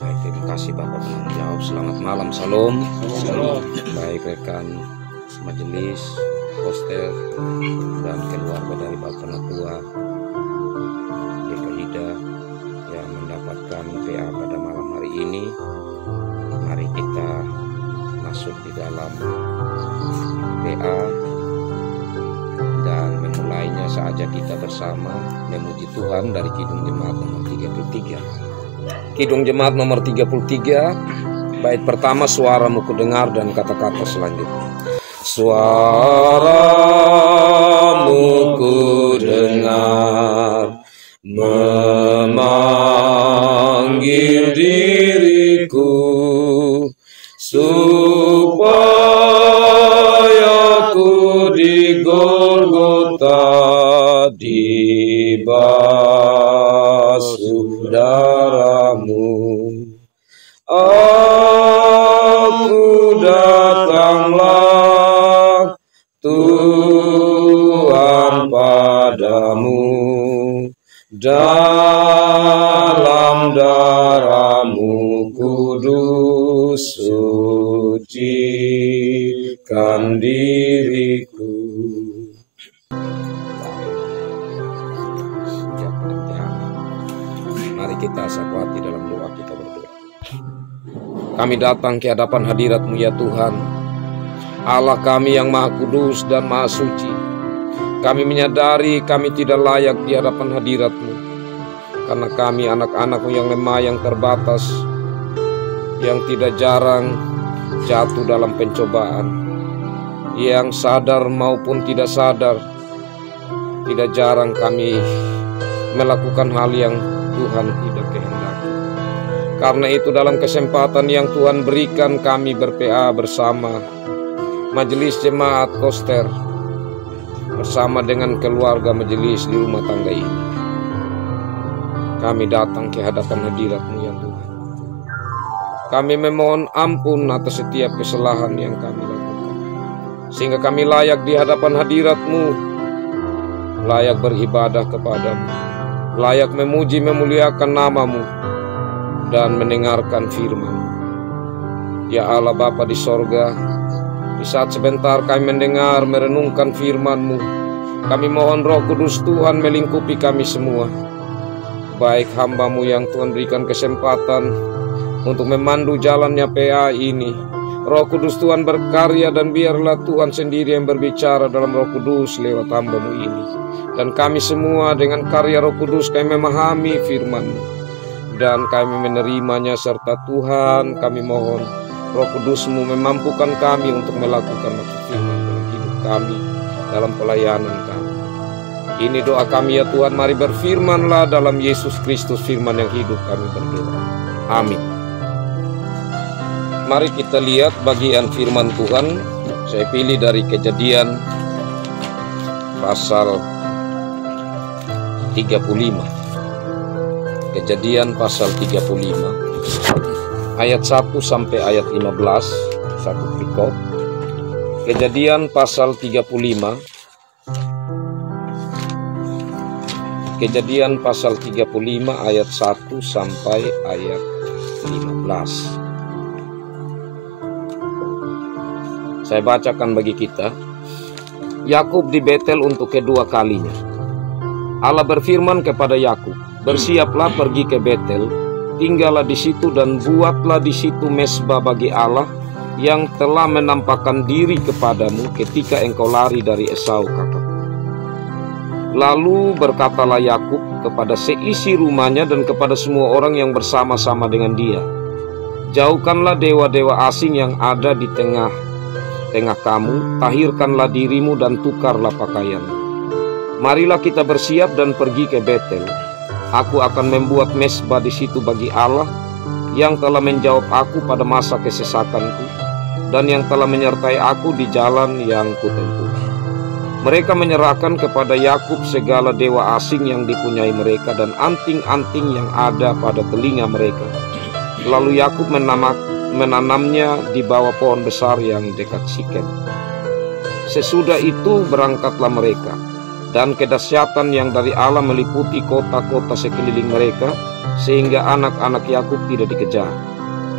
Baik, terima kasih Bapak penanggung jawab. Selamat malam, salam. Shalom. Baik rekan majelis, hostel dan keluarga dari Bapak Penatua Ida yang mendapatkan PA pada malam hari ini. Mari kita masuk di dalam PA dan memulainya saja kita bersama memuji Tuhan dari Kidung Jemaat nomor 33. Kidung Jemaat nomor 33, bait pertama, suaramu ku dengar, dan kata-kata selanjutnya. Suaramu ku dengar memanggil diriku supaya ku di Golgota dibasuh darahmu. Aku datanglah Tuhan padamu, dalam darahmu kudus sucikan diriku. Mari kita sakwati dalam doa, kita berdoa. Kami datang ke hadapan hadirat-Mu ya Tuhan, Allah kami yang Maha Kudus dan Maha Suci. Kami menyadari kami tidak layak di hadapan hadirat-Mu, karena kami anak-anak-Mu yang lemah, yang terbatas, yang tidak jarang jatuh dalam pencobaan, yang sadar maupun tidak sadar. Tidak jarang kami melakukan hal yang Tuhan tidak kehendaki. Karena itu dalam kesempatan yang Tuhan berikan, kami ber-PA bersama Majelis Jemaat Koster, bersama dengan keluarga majelis di rumah tangga ini. Kami datang ke hadapan hadirat-Mu ya Tuhan. Kami memohon ampun atas setiap kesalahan yang kami lakukan, sehingga kami layak di hadapan hadirat-Mu, layak beribadah kepadamu, layak memuji memuliakan nama-Mu, dan mendengarkan firman-Mu. Ya Allah Bapa di sorga, di saat sebentar kami mendengar merenungkan firman-Mu, kami mohon Roh Kudus Tuhan melingkupi kami semua. Baik hamba-Mu yang Tuhan berikan kesempatan untuk memandu jalannya PA ini, Roh Kudus Tuhan berkarya, dan biarlah Tuhan sendiri yang berbicara dalam Roh Kudus lewat hamba-Mu ini. Dan kami semua dengan karya Roh Kudus kami memahami firman-Mu, dan kami menerimanya, serta Tuhan kami mohon Roh Kudus-Mu memampukan kami untuk melakukan maksud firman dalam hidup kami, dalam pelayanan kami. Ini doa kami ya Tuhan, mari berfirmanlah dalam Yesus Kristus firman yang hidup, kami berdoa. Amin. Mari kita lihat bagian firman Tuhan. Saya pilih dari Kejadian pasal 35. Kejadian pasal 35 ayat 1 sampai ayat 15, satu perikop. Kejadian pasal 35. Kejadian pasal 35 ayat 1 sampai ayat 15. Saya bacakan bagi kita. Yakub di Betel untuk kedua kalinya. Allah berfirman kepada Yakub, "Bersiaplah pergi ke Betel, tinggallah di situ dan buatlah di situ mesbah bagi Allah yang telah menampakkan diri kepadamu ketika engkau lari dari Esau kakakmu." Lalu berkatalah Yakub kepada seisi rumahnya dan kepada semua orang yang bersama-sama dengan dia, "Jauhkanlah dewa-dewa asing yang ada di tengah-tengah kamu, tahirkanlah dirimu dan tukarlah pakaianmu. Marilah kita bersiap dan pergi ke Betel. Aku akan membuat mesbah di situ bagi Allah yang telah menjawab aku pada masa kesesakanku dan yang telah menyertai aku di jalan yang kutempuh." Mereka menyerahkan kepada Yakub segala dewa asing yang dipunyai mereka dan anting-anting yang ada pada telinga mereka. Lalu Yakub menanamnya di bawah pohon besar yang dekat Sikem. Sesudah itu berangkatlah mereka. dan kedahsyatan yang dari Allah meliputi kota-kota sekeliling mereka, sehingga anak-anak Yakub tidak dikejar.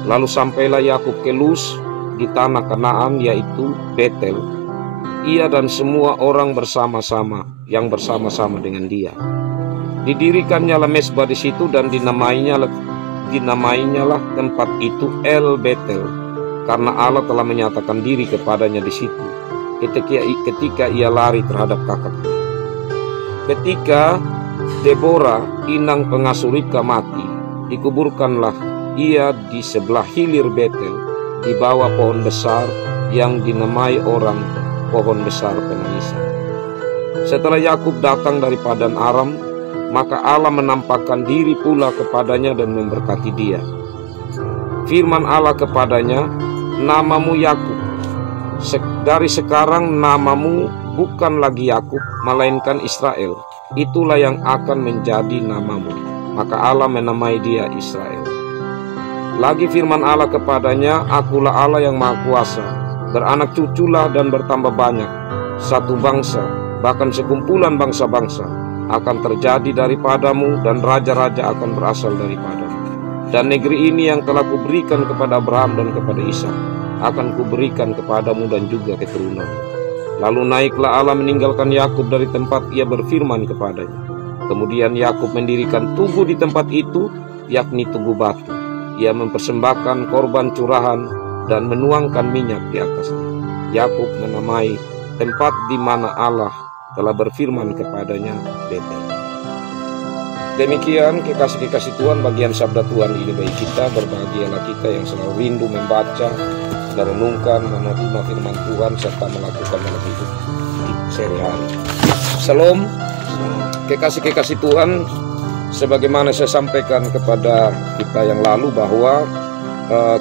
Lalu sampailah Yakub ke Luz di tanah Kanaan, yaitu Betel, ia dan semua orang bersama-sama yang bersama-sama dengan dia. Didirikannya mesbah di situ dan dinamainyalah tempat itu El Betel, karena Allah telah menyatakan diri kepadanya di situ ketika ia lari terhadap kakaknya. Ketika Deborah, inang pengasuh Ribka, mati, dikuburkanlah ia di sebelah hilir Betel, di bawah pohon besar yang dinamai orang pohon besar penangisan. Setelah Yakub datang dari Padan Aram, maka Allah menampakkan diri pula kepadanya dan memberkati dia. Firman Allah kepadanya, namamu Yakub. Dari sekarang namamu bukan lagi Yakub, melainkan Israel. Itulah yang akan menjadi namamu. Maka Allah menamai dia Israel. Lagi firman Allah kepadanya, akulah Allah yang Maha Kuasa. Beranak cuculah dan bertambah banyak. Satu bangsa, bahkan sekumpulan bangsa-bangsa akan terjadi daripadamu, dan raja-raja akan berasal daripadamu. Dan negeri ini yang telah kuberikan kepada Abraham dan kepada Ishak akan kuberikan kepadamu dan juga keturunanmu. Lalu naiklah Allah meninggalkan Yakub dari tempat ia berfirman kepadanya. Kemudian Yakub mendirikan tugu di tempat itu, yakni tugu batu. Ia mempersembahkan korban curahan dan menuangkan minyak di atasnya. Yakub menamai tempat di mana Allah telah berfirman kepadanya Betel. Demikian kekasih-kekasih Tuhan, bagian sabda Tuhan ini bagi kita. Berbahagialah kita yang selalu rindu membaca, merenungkan, menerima firman Tuhan serta melakukan dalam hidup sehari-hari. Salam, kekasih-kekasih Tuhan. Sebagaimana saya sampaikan kepada kita yang lalu bahwa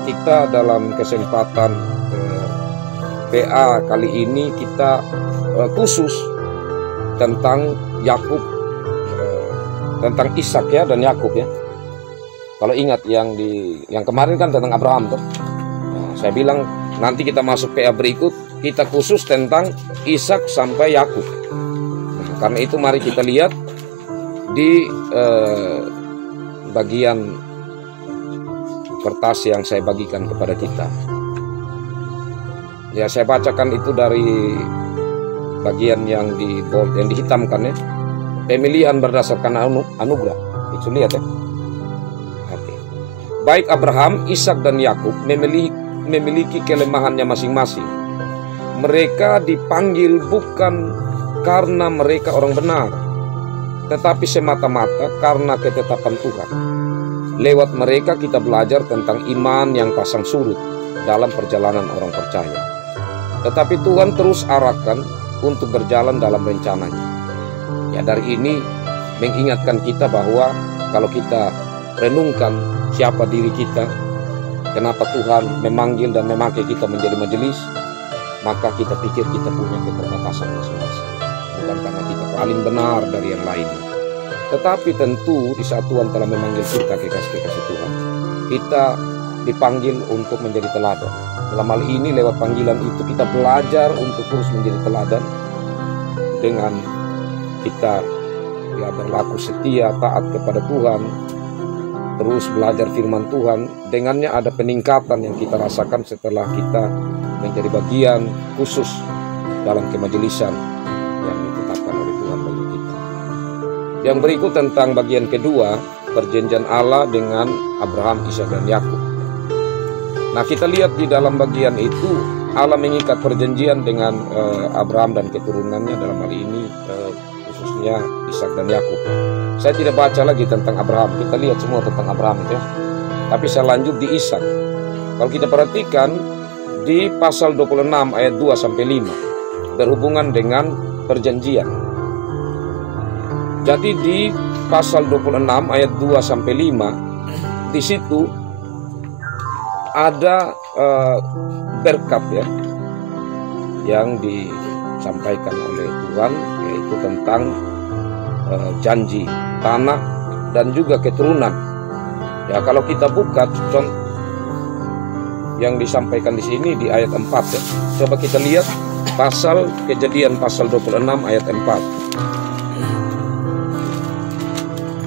kita dalam kesempatan PA kali ini kita khusus tentang Yakub, tentang Ishak ya dan Yakub ya. Kalau ingat yang kemarin kan tentang Abraham tuh. Nah, saya bilang nanti kita masuk PA berikut kita khusus tentang Ishak sampai Yakub. Nah, karena itu mari kita lihat di bagian kertas yang saya bagikan kepada kita. Ya, saya bacakan itu dari bagian yang di bold, yang dihitamkan ya. Pemilihan berdasarkan anugerah. Itu lihat ya. Oke. Baik Abraham, Ishak dan Yakub memiliki kelemahannya masing-masing. Mereka dipanggil bukan karena mereka orang benar, tetapi semata-mata karena ketetapan Tuhan. Lewat mereka kita belajar tentang iman yang pasang surut dalam perjalanan orang percaya. Tetapi Tuhan terus arahkan untuk berjalan dalam rencananya. Ya, dari ini mengingatkan kita bahwa kalau kita renungkan siapa diri kita, kenapa Tuhan memanggil dan memakai kita menjadi majelis, maka kita pikir kita punya keterbatasan masing-masing. Bukan karena kita paling benar dari yang lainnya. Tetapi tentu di saat Tuhan telah memanggil kita kekasih-kekasih Tuhan, kita dipanggil untuk menjadi teladan. Dalam hal ini lewat panggilan itu kita belajar untuk terus menjadi teladan dengan kita ya berlaku setia, taat kepada Tuhan, terus belajar firman Tuhan. Dengannya ada peningkatan yang kita rasakan setelah kita menjadi bagian khusus dalam kemajelisan yang ditetapkan oleh Tuhan bagi kita. Yang berikut tentang bagian kedua, perjanjian Allah dengan Abraham, Ishak dan Yakub. Nah, kita lihat di dalam bagian itu Allah mengikat perjanjian dengan Abraham dan keturunannya, dalam hal ini khususnya Ishak dan Yakub. Saya tidak baca lagi tentang Abraham, kita lihat semua tentang Abraham itu ya. Tapi saya lanjut di Ishak. Kalau kita perhatikan di pasal 26 ayat 2 sampai 5 berhubungan dengan perjanjian. Jadi di pasal 26 ayat 2 sampai 5 di situ ada berkat ya yang disampaikan oleh Tuhan, yaitu tentang janji tanah dan juga keturunan. Ya, kalau kita buka yang disampaikan di sini di ayat 4 ya. Coba kita lihat pasal Kejadian pasal 26 ayat 4.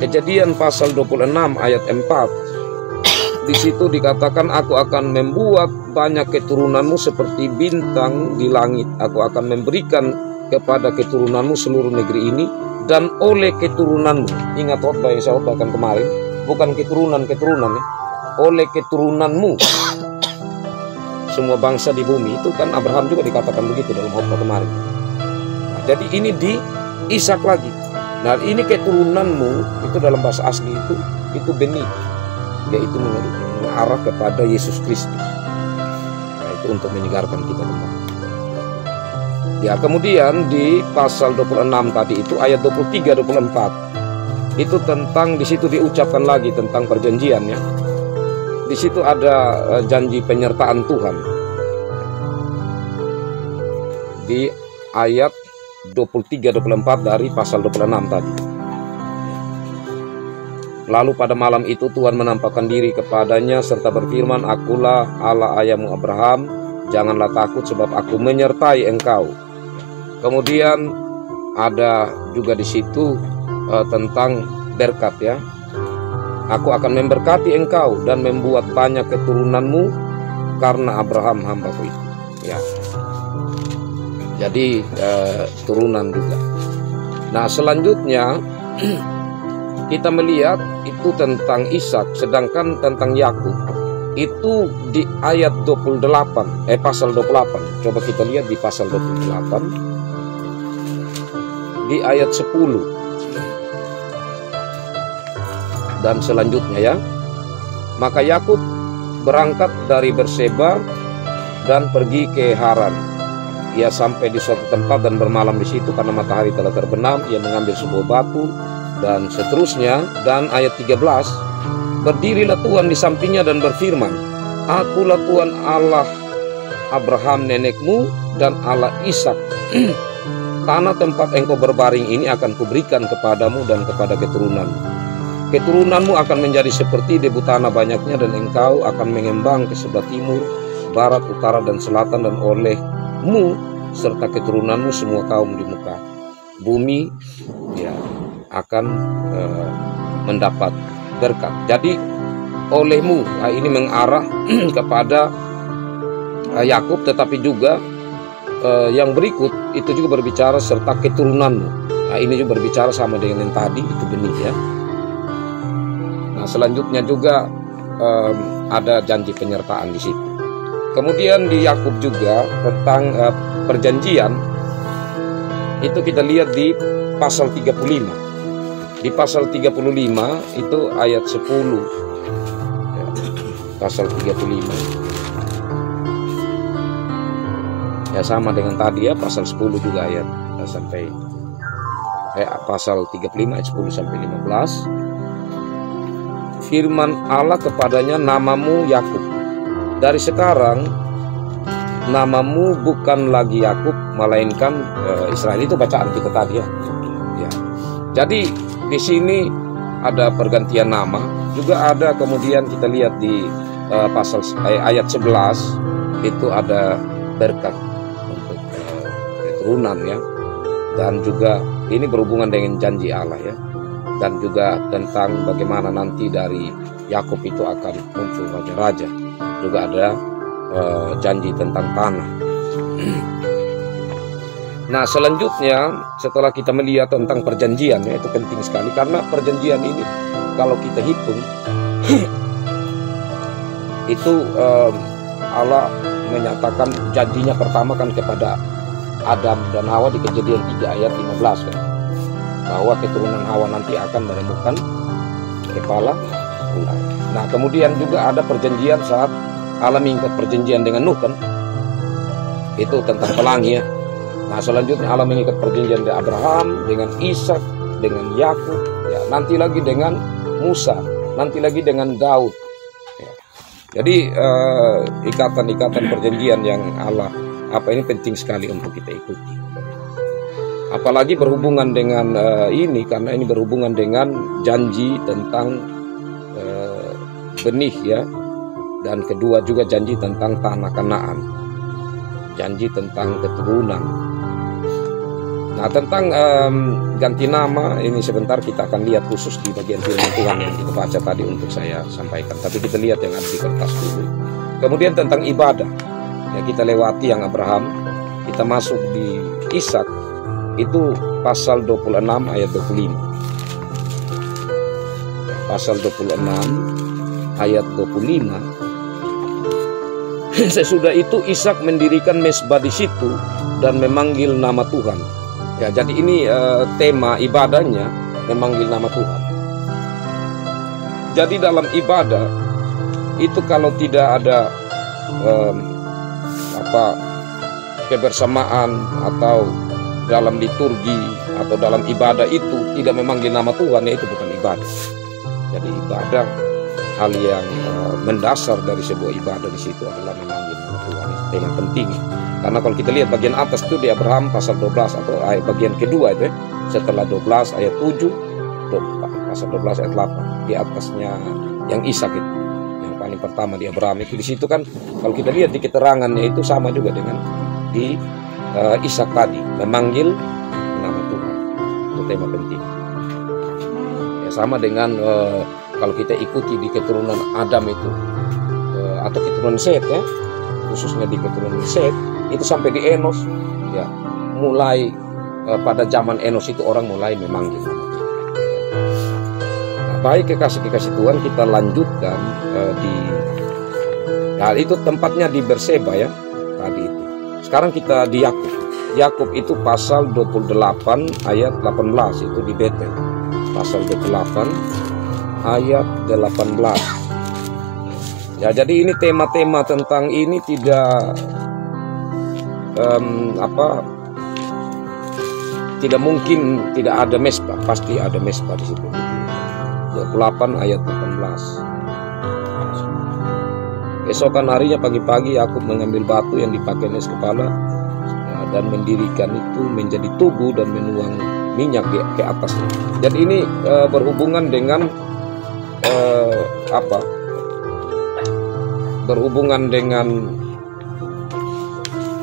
Kejadian pasal 26 ayat 4. Di situ dikatakan, aku akan membuat banyak keturunanmu seperti bintang di langit. Aku akan memberikan kepada keturunanmu seluruh negeri ini, dan oleh keturunanmu. Ingat khotbah yang saya khotbahkan kemarin, bukan keturunan-keturunan ya. Oleh keturunanmu semua bangsa di bumi. Itu kan Abraham juga dikatakan begitu dalam khotbah kemarin. Nah, jadi ini di Ishak lagi. Nah, ini keturunanmu itu dalam bahasa asli itu benih, yaitu mengarah kepada Yesus Kristus. Nah, itu untuk menyegarkan kita kembali. Ya, kemudian di pasal 26 tadi itu ayat 23-24 itu tentang, di situ diucapkan lagi tentang perjanjian ya. Di situ ada janji penyertaan Tuhan. Di ayat 23-24 dari pasal 26 tadi. Lalu pada malam itu Tuhan menampakkan diri kepadanya serta berfirman, akulah Allah ayahmu Abraham, janganlah takut sebab aku menyertai engkau. Kemudian ada juga di situ tentang berkat ya. Aku akan memberkati engkau dan membuat banyak keturunanmu karena Abraham hambaku itu. Ya. Jadi turunan juga. Nah, selanjutnya kita melihat itu tentang Ishak, sedangkan tentang Yakub itu di ayat 28, pasal 28. Coba kita lihat di pasal 28 di ayat 10 dan selanjutnya ya. Maka Yakub berangkat dari Berseba dan pergi ke Haran. Ia sampai di suatu tempat dan bermalam di situ karena matahari telah terbenam. Ia mengambil sebuah batu dan seterusnya. Dan ayat 13, berdirilah Tuhan di sampingnya dan berfirman, akulah Tuhan Allah Abraham nenekmu dan Allah Ishak. Tanah tempat engkau berbaring ini akan kuberikan kepadamu dan kepada keturunanmu. Keturunanmu akan menjadi seperti debu tanah banyaknya, dan engkau akan mengembang ke sebelah timur, barat, utara, dan selatan, dan olehmu serta keturunanmu semua kaum di muka bumi ya akan mendapat berkat. Jadi olehmu ini mengarah kepada Yakub, tetapi juga yang berikut itu juga berbicara serta keturunanmu. Nah, ini juga berbicara sama dengan yang tadi, itu benih ya. Nah, selanjutnya juga ada janji penyertaan di situ. Kemudian di Yakub juga tentang perjanjian itu kita lihat di pasal 35. Di pasal 35 itu ayat 10 ya, pasal 35 ya, sama dengan tadi ya, pasal 10 juga ayat sampai pasal 35 ayat 10 sampai 15. Firman Allah kepadanya, namamu Yakub, dari sekarang namamu bukan lagi Yakub melainkan Israel. Itu bacaan kita tadi ya. Ya. Jadi di sini ada pergantian nama, juga ada kemudian kita lihat di pasal ayat 11 itu ada berkat untuk keturunan ya, dan juga ini berhubungan dengan janji Allah ya, dan juga tentang bagaimana nanti dari Yakub itu akan muncul raja-raja. Juga ada janji tentang tanah. Nah, selanjutnya setelah kita melihat tentang perjanjian ya, itu penting sekali karena perjanjian ini kalau kita hitung itu Allah menyatakan janjinya pertama kan kepada Adam dan Hawa di Kejadian 3 ayat 15 kan, bahwa keturunan Hawa nanti akan menemukan kepala ular. Nah, kemudian juga ada perjanjian saat Allah mengikat perjanjian dengan Nuh kan, itu tentang pelangi ya. Nah, selanjutnya Allah mengikat perjanjian dengan Abraham, dengan Ishak, dengan Yakub ya, nanti lagi dengan Musa, nanti lagi dengan Daud ya. Jadi ikatan-ikatan perjanjian yang Allah ini penting sekali untuk kita ikuti. Apalagi berhubungan dengan ini, karena ini berhubungan dengan janji tentang benih ya, dan kedua juga janji tentang tanah Kanaan, janji tentang keturunan. Nah, tentang ganti nama ini sebentar kita akan lihat khusus di bagian firman Tuhan yang kita baca tadi untuk saya sampaikan. Tapi kita lihat yang ada di kertas dulu. Kemudian tentang ibadah, ya kita lewati yang Abraham, kita masuk di Ishak, itu pasal 26 ayat 25. Pasal 26 ayat 25. Sesudah itu Ishak mendirikan mezbah di situ dan memanggil nama Tuhan. Ya, jadi ini tema ibadahnya memanggil nama Tuhan. Jadi dalam ibadah itu kalau tidak ada kebersamaan atau dalam liturgi atau dalam ibadah itu tidak memanggil nama Tuhan, ya itu bukan ibadah. Jadi ibadah hal yang mendasar dari sebuah ibadah di situ adalah memanggil nama Tuhan. Itu tema penting. Karena kalau kita lihat bagian atas itu di Abraham pasal 12 atau ayat bagian kedua itu setelah 12 ayat 7, pasal 12 ayat 8 di atasnya yang Ishak itu yang paling pertama di Abraham itu, di situ kan kalau kita lihat di keterangannya itu sama juga dengan di Ishak tadi, memanggil nama Tuhan. Itu tema penting. Ya, sama dengan kalau kita ikuti di keturunan Adam itu atau keturunan Set, ya khususnya di keturunan Set itu sampai di Enos, ya mulai pada zaman Enos itu orang mulai memanggil nama Tuhan. Nah, baik kekasih-kekasih Tuhan, kita lanjutkan nah itu tempatnya di Berseba ya tadi itu. Sekarang kita di Yakub. Yakub itu pasal 28 ayat 18 itu di Betel. Pasal 28 ayat 18. Ya, jadi ini tema-tema tentang ini tidak tidak mungkin tidak ada mezbah, pasti ada mezbah di situ. 28 ayat 18. Esokan harinya pagi-pagi Yakub mengambil batu yang dipakai nes kepala dan mendirikan itu menjadi tugu dan menuang minyak ke atasnya. Jadi ini berhubungan dengan berhubungan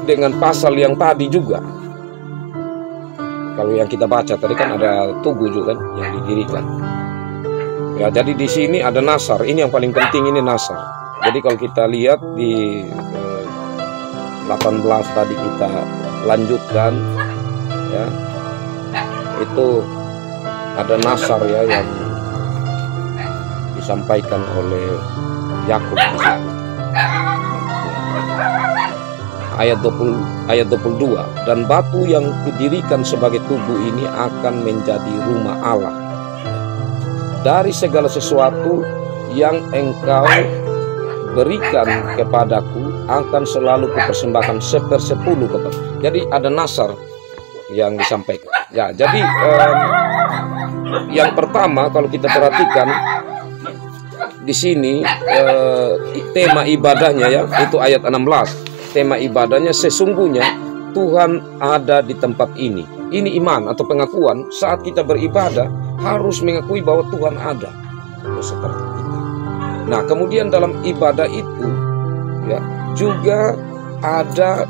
dengan pasal yang tadi juga. Kalau yang kita baca tadi kan ada tugu juga kan yang didirikan. Ya, jadi di sini ada nasar. Ini yang paling penting, ini nasar. Jadi kalau kita lihat di 18 tadi kita lanjutkan ya. Itu ada nasar ya yang disampaikan oleh Yakub di situ. Ayat 22, dan batu yang kudirikan sebagai tugu ini akan menjadi rumah Allah. Dari segala sesuatu yang engkau berikan kepadaku akan selalu kupersembahkan 1/10 kepada. Jadi ada nasar yang disampaikan. Ya, jadi yang pertama kalau kita perhatikan di sini tema ibadahnya ya itu ayat 16. Tema ibadahnya sesungguhnya Tuhan ada di tempat ini. Ini iman atau pengakuan saat kita beribadah harus mengakui bahwa Tuhan ada seperti kita. Nah, kemudian dalam ibadah itu ya juga ada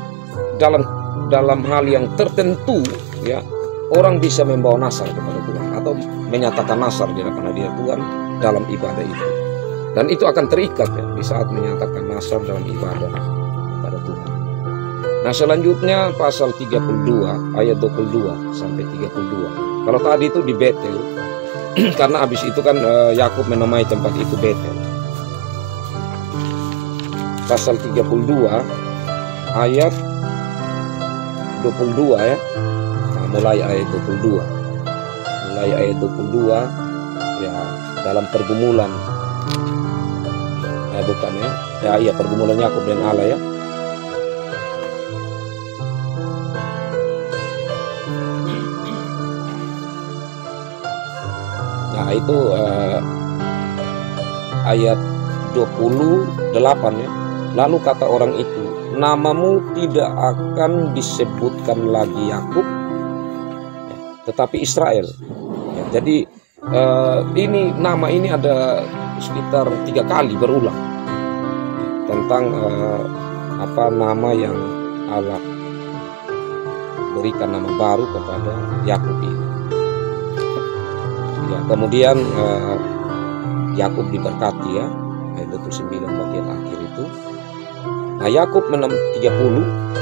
dalam hal yang tertentu ya orang bisa membawa nasar kepada Tuhan atau menyatakan nasar di hadapan hadirat Tuhan dalam ibadah itu. Dan itu akan terikat ya di saat menyatakan nasar dalam ibadah kepada Tuhan. Nah, selanjutnya pasal 32 ayat 22 sampai 32. Kalau tadi itu di Betel karena habis itu kan Yakub menamai tempat itu Betel. Pasal 32 ayat 22 ya. Nah, mulai ayat 22. Mulai ayat 22 ya dalam pergumulan. Bukan ya. Ya iya pergumulan Yakub dan Allah ya. Nah, itu ayat 28 ya. Lalu kata orang itu, namamu tidak akan disebutkan lagi Yakub, tetapi Israel. Ya, jadi ini nama ini ada sekitar 3 kali berulang tentang nama yang Allah berikan nama baru kepada Yakub ini. Ya, kemudian Yakub diberkati ya, ayat 29 bagian akhir itu. Nah, Yakub 30,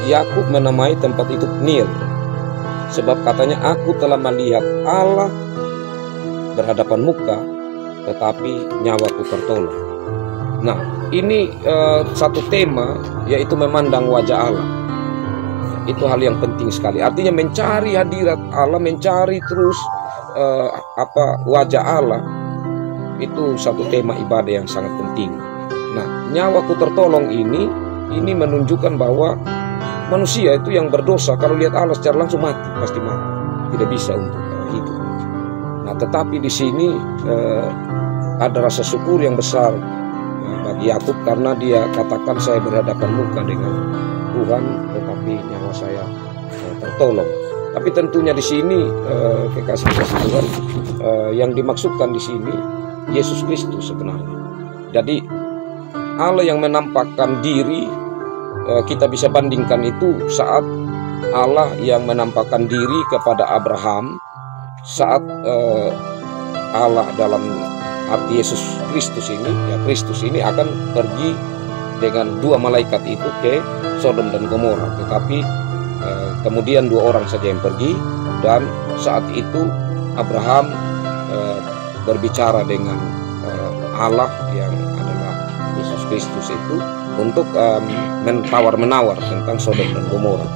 Yakub menamai tempat itu Nil, sebab katanya, aku telah melihat Allah berhadapan muka, tetapi nyawaku tertolong. Nah, ini satu tema, yaitu memandang wajah Allah. Itu hal yang penting sekali. Artinya mencari hadirat Allah, mencari terus wajah Allah. Itu satu tema ibadah yang sangat penting. Nah, nyawaku tertolong ini menunjukkan bahwa manusia itu yang berdosa kalau lihat Allah secara langsung pasti mati, tidak bisa untuk hidup. Nah, tetapi di sini ada rasa syukur yang besar bagi Yakub karena dia katakan, saya berhadapan muka dengan Tuhan, tetapi nyawa saya tertolong. Tapi tentunya di sini kekasih Tuhan, yang dimaksudkan di sini Yesus Kristus sebenarnya. Jadi Allah yang menampakkan diri, kita bisa bandingkan itu saat Allah yang menampakkan diri kepada Abraham saat Allah dalam arti Yesus Kristus ini, ya Kristus ini akan pergi dengan dua malaikat itu ke Sodom dan Gomora, tetapi kemudian dua orang saja yang pergi, dan saat itu Abraham berbicara dengan Allah yang adalah Yesus Kristus itu untuk menawar tentang Sodom dan Gomora.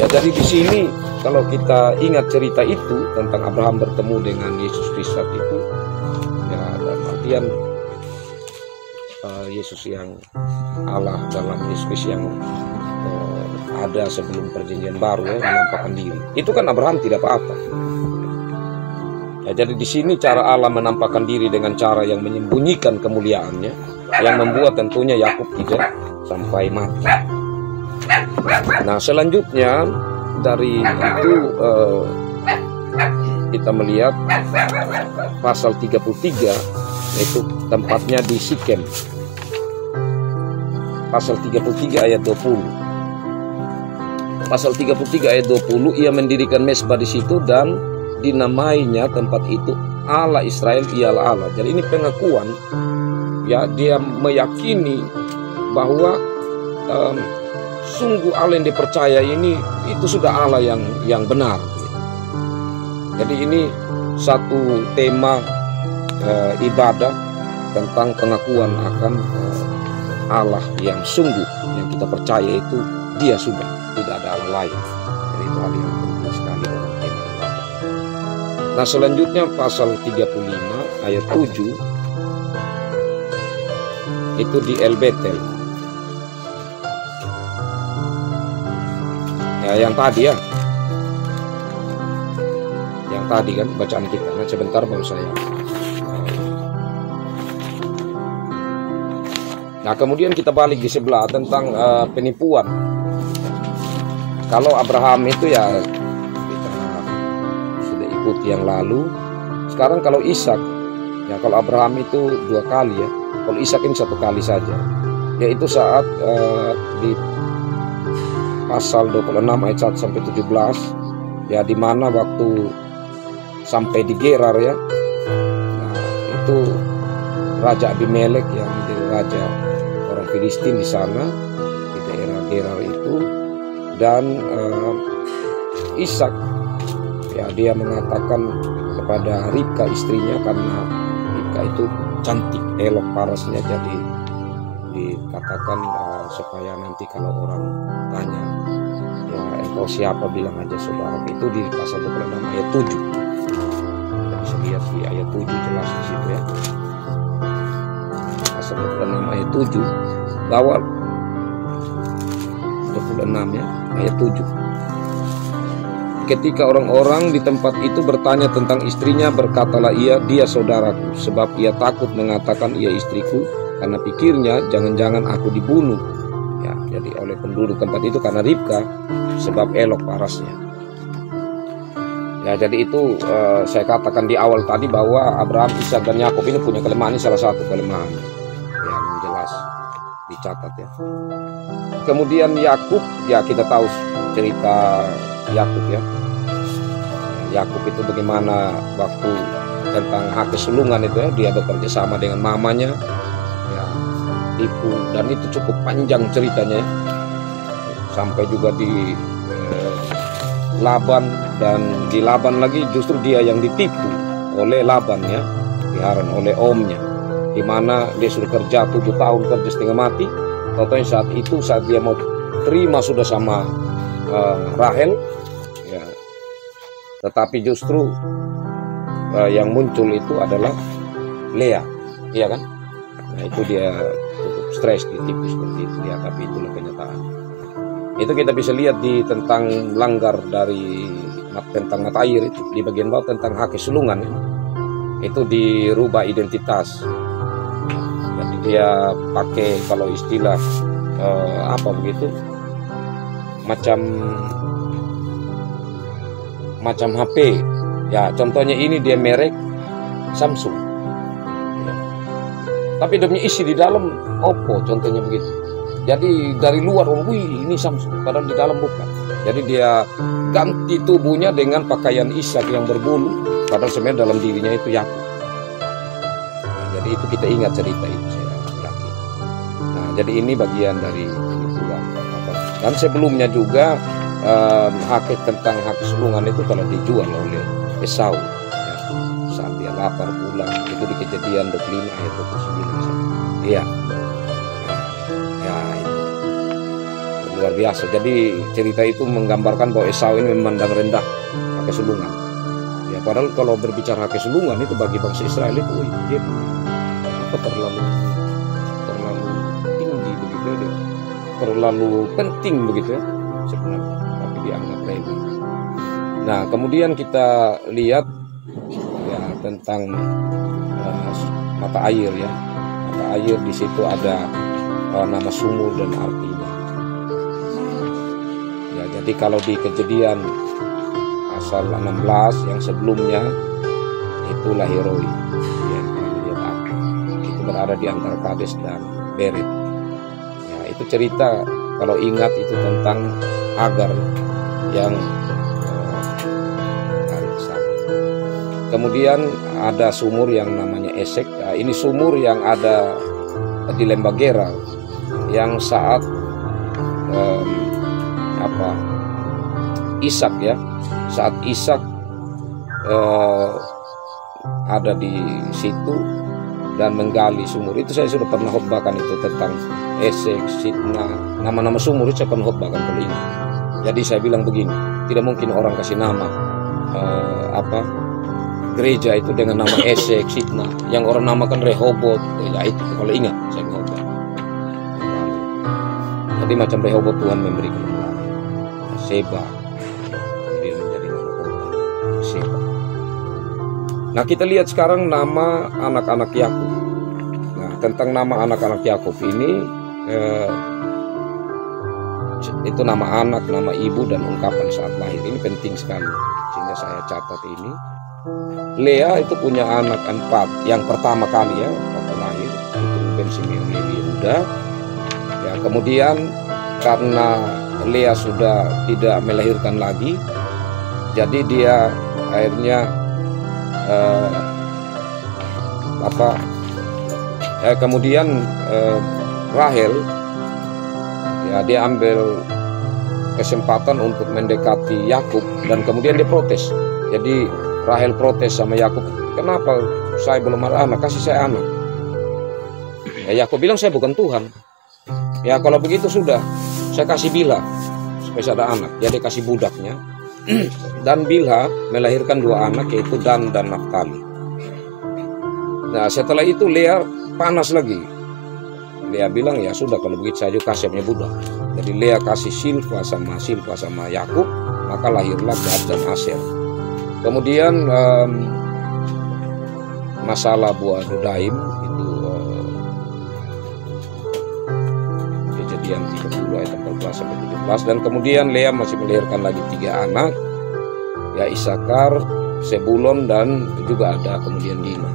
Ya, jadi di sini kalau kita ingat cerita itu tentang Abraham bertemu dengan Yesus Kristus itu, ya dalam artian Yesus yang Allah dalam Yesus Kristus yang ada sebelum perjanjian baru ya, menampakkan diri. Itu kan Abraham tidak apa-apa. Ya, jadi di sini cara Allah menampakkan diri dengan cara yang menyembunyikan kemuliaannya, yang membuat tentunya Yakub tidak sampai mati. Nah, selanjutnya dari itu kita melihat pasal 33, yaitu tempatnya di Sikem. Pasal 33 ayat 20. Pasal 33 ayat 20, ia mendirikan mezbah di situ dan dinamainya tempat itu Allah Israel ialah Allah. Jadi ini pengakuan, ya, dia meyakini bahwa sungguh Allah yang dipercaya ini itu sudah Allah yang benar. Jadi ini satu tema ibadah tentang pengakuan akan Allah yang sungguh, yang kita percaya itu dia sudah, tidak ada Allah lain. Jadi itu hal yang penting sekali dalam tema ibadah. Nah, selanjutnya pasal 35 ayat 7 itu di El Betel. Ya, yang tadi ya. Yang tadi kan bacaan kita. Nah, sebentar baru saya. Nah, kemudian kita balik di sebelah tentang penipuan. Kalau Abraham itu ya kita sudah ikuti yang lalu. Sekarang kalau Ishak, ya kalau Abraham itu 2 kali ya. Kalau Ishak ini 1 kali saja. Yaitu saat di pasal 26 ayat 1 sampai 17, ya, di mana waktu sampai di Gerar ya. Nah, itu Raja Abimelek yang menjadi raja orang Filistin di sana di daerah Gerar itu, dan Ishak, ya, dia mengatakan kepada Ribka istrinya, karena Ribka itu cantik, elok parasnya, jadi dikatakan supaya nanti kalau orang tanya, ya, engkau siapa, bilang aja saudara. Itu di pasal 26 ayat 7. Kita bisa lihat di ayat 7 jelas di situ ya. Pasal 26 ayat 7 bahwa 26 ya, ayat 7. Ketika orang-orang di tempat itu bertanya tentang istrinya, berkatalah ia, dia saudaraku, sebab ia takut mengatakan ia istriku, karena pikirnya jangan-jangan aku dibunuh. Ya, jadi oleh penduduk tempat itu karena Ribka, sebab elok parasnya. Ya, jadi itu saya katakan di awal tadi bahwa Abraham, Ishak dan Yakub ini punya kelemahan. Ini salah satu kelemahan yang jelas dicatat ya. Kemudian Yakub, ya kita tahu cerita Yakub ya. Yakub itu bagaimana waktu tentang hak kesulungan itu ya, dia bekerja sama dengan mamanya ya, tipu, dan itu cukup panjang ceritanya ya. Sampai juga di Laban, dan di Laban lagi justru dia yang ditipu oleh Laban ya, diharan oleh omnya, dimana dia sudah kerja 7 tahun kerja setengah mati. Tahu-tahu saat dia mau terima sudah sama Rahel ya, tetapi justru yang muncul itu adalah Lea, iya kan? Nah itu dia cukup stres, ditipu seperti itu ya, tapi itulah kenyataan. Itu kita bisa lihat di tentang langgar dari tentang mata air itu di bagian bawah tentang hak kesulungan ya. Itu dirubah identitas. Jadi dia pakai kalau istilah apa begitu macam HP ya, contohnya ini dia merek Samsung ya. Tapi dia punya isi di dalam Oppo contohnya begitu. Jadi dari luar wih ini Samsung, padahal di dalam bukan. Jadi dia ganti tubuhnya dengan pakaian Ishak yang berbulu, padahal sebenarnya dalam dirinya itu Yakub. Nah, jadi itu kita ingat cerita itu, saya yakin. Nah jadi ini bagian dari penipuan. Dan sebelumnya juga tentang hak kesulungan itu telah dijual oleh Esau ya, saat dia lapar pulang, itu di Kejadian 25 ayat 29. Iya. Luar biasa. Jadi cerita itu menggambarkan bahwa Esau ini memandang rendah hak kesulungan. Ya padahal kalau berbicara hak kesulungan itu bagi bangsa Israel itu dia apa terlalu tinggi begitu ya, terlalu penting begitu ya sebenarnya, tapi dianggap remeh. Nah kemudian kita lihat ya tentang mata air ya. Mata air di situ ada nama sumur dan artinya. Jadi kalau di Kejadian pasal 16 yang sebelumnya itu Lahiroi yang itu berada di antara Kades dan Beret. Ya, itu cerita kalau ingat itu tentang Hagar yang kemudian ada sumur yang namanya Esek. Nah, ini sumur yang ada di Lembah Gerar yang saat Ishak ya, saat Ishak ada di situ dan menggali sumur itu, saya sudah pernah khotbahkan itu tentang Esek, Sitna, nama-nama sumur itu saya pernah khotbahkan kali ini. Jadi saya bilang begini, tidak mungkin orang kasih nama gereja itu dengan nama Esek, Sitna, yang orang namakan Rehobot ya, itu kalau ingat saya khotbah. Jadi macam Rehobot Tuhan memberi kemenangan, Seba dia menjadi nama kota Seba. Nah kita lihat sekarang nama anak-anak Yakub. Nah tentang nama anak-anak Yakub ini itu nama anak, nama ibu, dan ungkapan saat lahir. Ini penting sekali sehingga saya catat ini. Lea itu punya anak 4. Yang pertama kali ya waktu lahir itu Ruben, Simeon, Lewi, Yehuda. Ya kemudian karena Lea sudah tidak melahirkan lagi, jadi dia akhirnya kemudian Rahel ya dia ambil kesempatan untuk mendekati Yakub dan kemudian dia protes. Jadi Rahel protes sama Yakub, kenapa saya belum ada anak, kasih saya anak. Ya Yakub bilang saya bukan Tuhan. Ya kalau begitu sudah, saya kasih Bilha supaya saya ada anak. Jadi kasih budaknya. Dan Bilha melahirkan 2 anak yaitu Dan dan Naftali. Nah setelah itu Lea panas lagi. Lea bilang ya sudah kalau begitu saya juga kasih punya budak. Jadi Lea kasih Silpa sama Yakub, maka lahirlah Gad dan Aser. Kemudian masalah buah Dodaim itu Kejadian 30 ayat 14 sampai 17, dan kemudian Lea masih melahirkan lagi 3 anak ya, Isakar, Sebulon, dan juga ada kemudian Dina.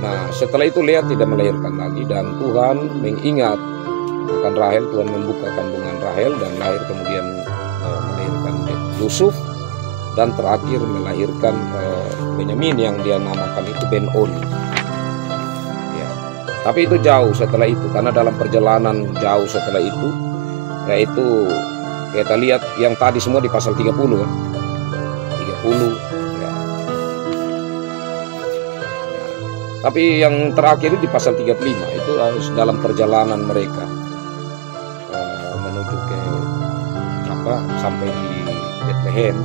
Nah setelah itu Lea tidak melahirkan lagi dan Tuhan mengingat akan Rahel. Tuhan membuka kandungan Rahel dan lahir kemudian melahirkan Yusuf, dan terakhir melahirkan Benyamin yang dia namakan itu Ben-Oni. Ya. Tapi itu jauh setelah itu, karena dalam perjalanan jauh setelah itu, yaitu kita lihat yang tadi semua di pasal 30 kan. 30 ya. Tapi yang terakhir di pasal 35 itu harus dalam perjalanan mereka menuju ke sampai di Bethlehem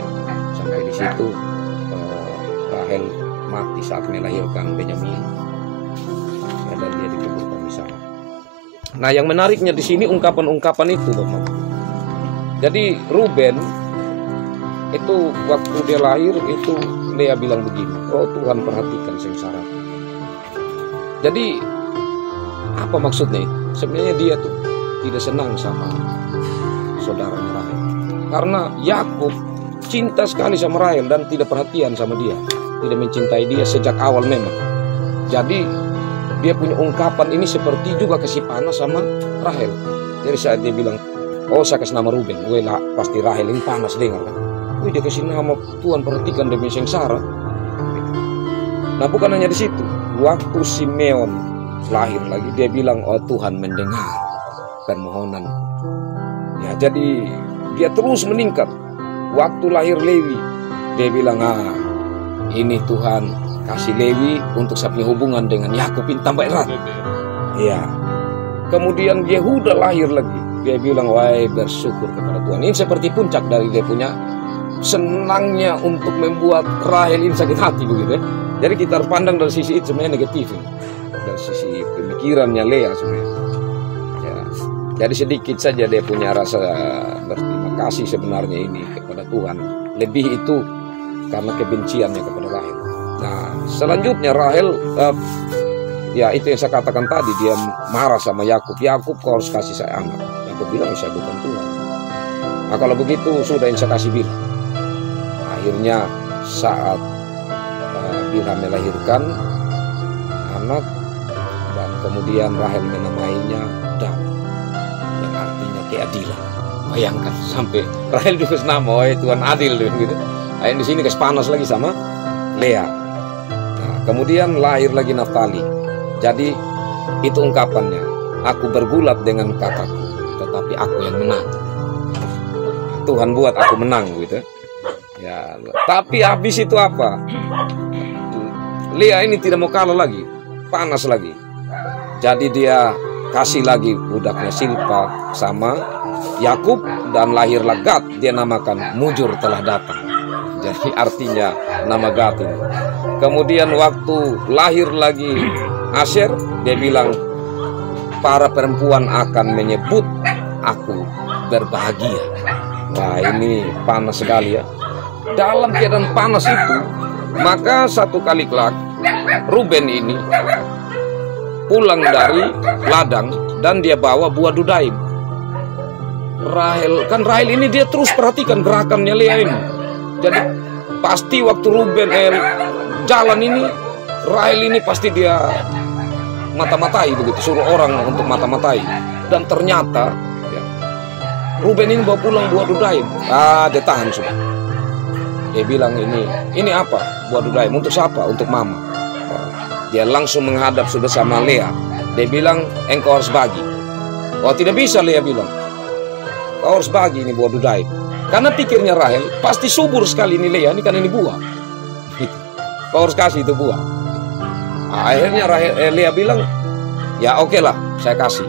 ya. Sampai di situ Rahel mati saat melahirkan Benyamin ya, dan dia dikuburkan di sana. Nah, yang menariknya di sini ungkapan-ungkapan itu, Bapak. Jadi Ruben itu waktu dia lahir itu Lea bilang begini, oh Tuhan perhatikan sengsara. Jadi apa maksudnya? Sebenarnya dia tuh tidak senang sama saudaranya Rahel, karena Yakub cinta sekali sama Rahel dan tidak perhatian sama dia, tidak mencintai dia sejak awal memang. Jadi dia punya ungkapan ini seperti juga kasih panas sama Rahel. Jadi saat dia bilang, oh saya kasih nama Ruben, lah pasti Rahel ini panas dengar kan. Wih, dia kasih nama, Tuhan perhatikan demi sengsara. Nah, bukan hanya di situ. Waktu Simeon lahir lagi, dia bilang, oh Tuhan mendengar permohonan. Ya, jadi dia terus meningkat. Waktu lahir Lewi, dia bilang, ini Tuhan kasih Lewi untuk saya punya hubungan dengan Yakub ini tambah erat. Ya. Kemudian Yehuda lahir lagi. Dia bilang, wahai bersyukur kepada Tuhan. Ini seperti puncak dari dia punya senangnya untuk membuat Rahel ini sakit hati begitu ya. Jadi kita harus pandang dari sisi itu sebenarnya negatif ini. Dari sisi pemikirannya Lea sebenarnya. Ya. Jadi sedikit saja dia punya rasa berterima kasih sebenarnya ini kepada Tuhan. Lebih itu karena kebenciannya kepada Rahel. Nah, selanjutnya Rahel ya itu yang saya katakan tadi, dia marah sama Yakub. Yakub, kau harus kasih saya anak. Yakub bilang, saya bukan Tuhan. Nah, kalau begitu sudah yang saya kasih Bilha. Akhirnya saat Bilha melahirkan anak, dan kemudian Rahel menamainya Dan, yang artinya keadilan. Bayangkan sampai Rahel juga nama, oh Tuhan adil gitu. Nah, di sini kasih panas lagi sama Lea. Nah, kemudian lahir lagi Naftali. Jadi itu ungkapannya, aku bergulat dengan kakakku, tetapi aku yang menang. Tuhan buat aku menang gitu. Ya, tapi habis itu apa? Lea ini tidak mau kalah lagi, panas lagi. Jadi dia kasih lagi budaknya Silpa sama Yakub, dan lahirlah Gad. Dia namakan mujur telah datang. Jadi artinya nama Gad ini. Kemudian waktu lahir lagi Asher, dia bilang, para perempuan akan menyebut aku berbahagia. Wah, ini panas sekali ya. Dalam keadaan panas itu, maka satu kali kelak Ruben ini pulang dari ladang dan dia bawa buah dudaim. Rahel ini dia terus perhatikan gerakannya Lea ini. Jadi pasti waktu Ruben jalan ini, Rahel ini pasti dia mata-matai begitu, suruh orang untuk mata-matai. Dan ternyata ya, Ruben ini bawa pulang buah dudaim. Dia tahan sudah. Dia bilang, ini apa? Buah dudaim untuk siapa? Untuk mama. Dia langsung menghadap sudah sama Lea. Dia bilang, engkau harus bagi. Oh, tidak bisa, Lea bilang. Kau harus bagi ini buah dudaim. Karena pikirnya Rahel, pasti subur sekali ini Lea, ini kan ini buah. Kau harus kasih itu buah. Akhirnya Lea bilang, ya oke lah, saya kasih.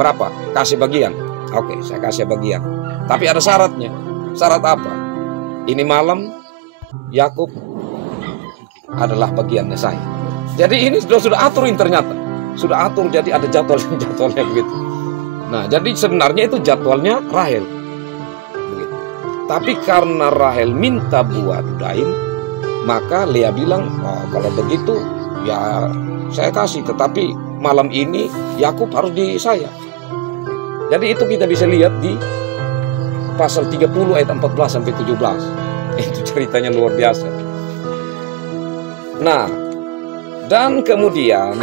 Berapa? Kasih bagian. Oke, saya kasih bagian. Tapi ada syaratnya. Syarat apa? Ini malam Yakub adalah bagiannya saya. Jadi ini sudah aturin ternyata. Sudah atur, jadi ada jadwalnya begitu. Nah, jadi sebenarnya itu jadwalnya Rahel. Begitu. Tapi karena Rahel minta buah dudaim, maka Lea bilang, oh, kalau begitu ya saya kasih, tetapi malam ini Yakub harus di saya. Jadi itu kita bisa lihat di pasal 30 ayat 14 sampai 17. Itu ceritanya luar biasa. Nah, dan kemudian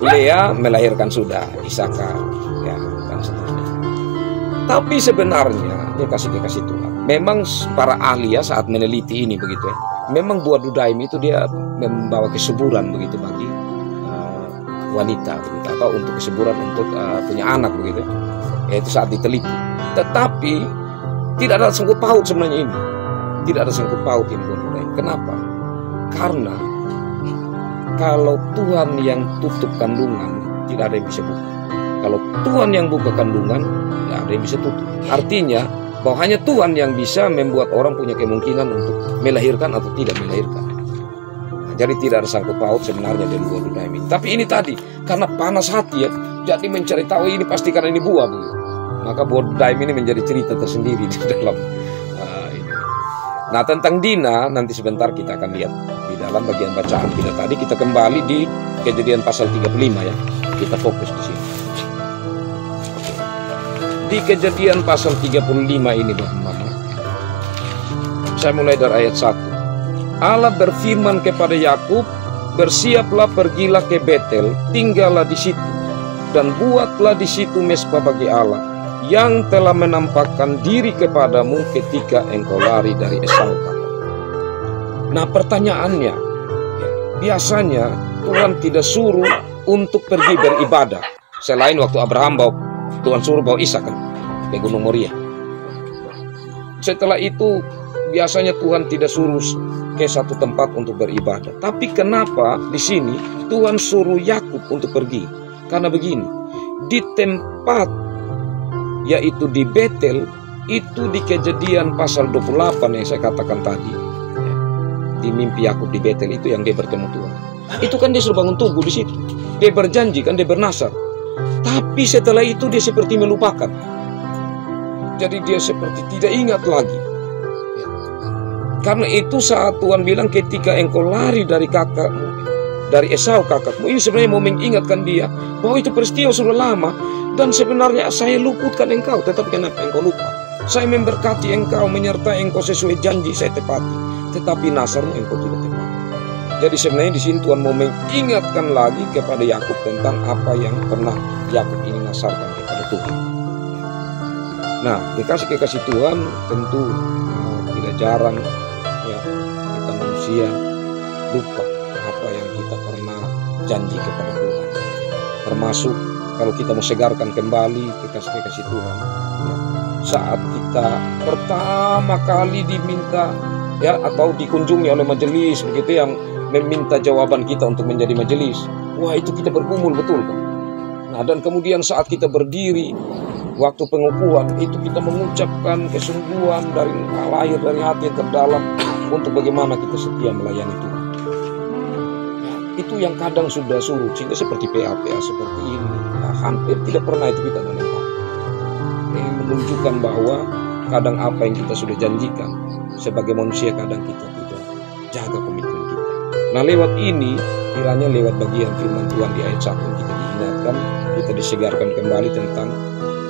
Lea melahirkan sudah Ishakar, ya, dan seterusnya. Tapi sebenarnya dia kasih Tuhan. memang para ahli ya saat meneliti ini begitu ya, memang buah dudaim itu dia membawa kesuburan begitu bagi wanita begitu, atau untuk kesuburan untuk punya anak begitu ya, itu saat diteliti. Tetapi tidak ada sangkut paut sebenarnya ini, tidak ada sangkut paut ini buah dudaim. Kenapa? Karena kalau Tuhan yang tutup kandungan, tidak ada yang bisa buka. Kalau Tuhan yang buka kandungan, tidak ada yang bisa tutup. Artinya bahwa hanya Tuhan yang bisa membuat orang punya kemungkinan untuk melahirkan atau tidak melahirkan. Nah, jadi tidak ada sangkut paut sebenarnya dengan buah dudaim ini. Tapi ini tadi karena panas hati ya, jadi mencari tahu ini pasti karena ini buah begitu. Maka buah dudaim ini menjadi cerita tersendiri di dalam ini. Nah, tentang Dina nanti sebentar kita akan lihat di dalam bagian bacaan kita tadi. Kita kembali di Kejadian pasal 35 ya. Kita fokus di sini. Di Kejadian pasal 35 ini Bapak-Bapak, saya mulai dari ayat 1. Allah berfirman kepada Yakub, bersiaplah, pergilah ke Betel, tinggallah di situ, dan buatlah di situ mezbah bagi Allah, yang telah menampakkan diri kepadamu ketika engkau lari dari Esau. Nah, pertanyaannya, biasanya Tuhan tidak suruh untuk pergi beribadah. Selain waktu Abraham Tuhan suruh bawa Ishak kan ke Gunung Moria. Setelah itu biasanya Tuhan tidak suruh ke satu tempat untuk beribadah. Tapi kenapa di sini Tuhan suruh Yakub untuk pergi? Karena begini, di tempat yaitu di Betel, itu di Kejadian pasal 28 yang saya katakan tadi, di mimpi Yakub di Betel itu yang dia bertemu Tuhan. Itu kan dia suruh bangun tubuh di situ. Dia berjanji kan, dia bernasar. Tapi setelah itu dia seperti melupakan. Jadi dia seperti tidak ingat lagi. Karena itu saat Tuhan bilang ketika engkau lari dari kakakmu, dari Esau kakakmu, ini sebenarnya mau mengingatkan dia bahwa itu peristiwa sudah lama. Dan sebenarnya saya luputkan engkau, tetapi kenapa engkau lupa? Saya memberkati engkau, menyertai engkau sesuai janji saya tepati, tetapi nasarmu engkau tidak tepati. Jadi sebenarnya di sini Tuhan mau mengingatkan lagi kepada Yakub tentang apa yang pernah Yakub ini nasarkan kepada Tuhan. Nah, kekasih-kekasih Tuhan tentu tidak jarang ya kita manusia lupa apa yang kita pernah janji kepada Tuhan. Termasuk kalau kita mau segarkan kembali kekasih-kekasih Tuhan ya, saat kita pertama kali diminta ya atau dikunjungi oleh majelis begitu yang meminta jawaban kita untuk menjadi majelis. Wah, itu kita bergumul betul kan. Nah, dan kemudian saat kita berdiri waktu pengukuhan itu kita mengucapkan kesungguhan dari lahir dari hati yang terdalam untuk bagaimana kita setia melayani Tuhan. Ya, itu yang kadang sudah surut sehingga seperti PA-PA seperti ini. Nah, hampir tidak pernah itu kita menempatkan. Ini menunjukkan bahwa kadang apa yang kita sudah janjikan sebagai manusia kadang kita tidak jaga komitmen kita. Nah, lewat ini kiranya lewat bagian firman Tuhan di ayat 1 kita diingatkan, kita disegarkan kembali tentang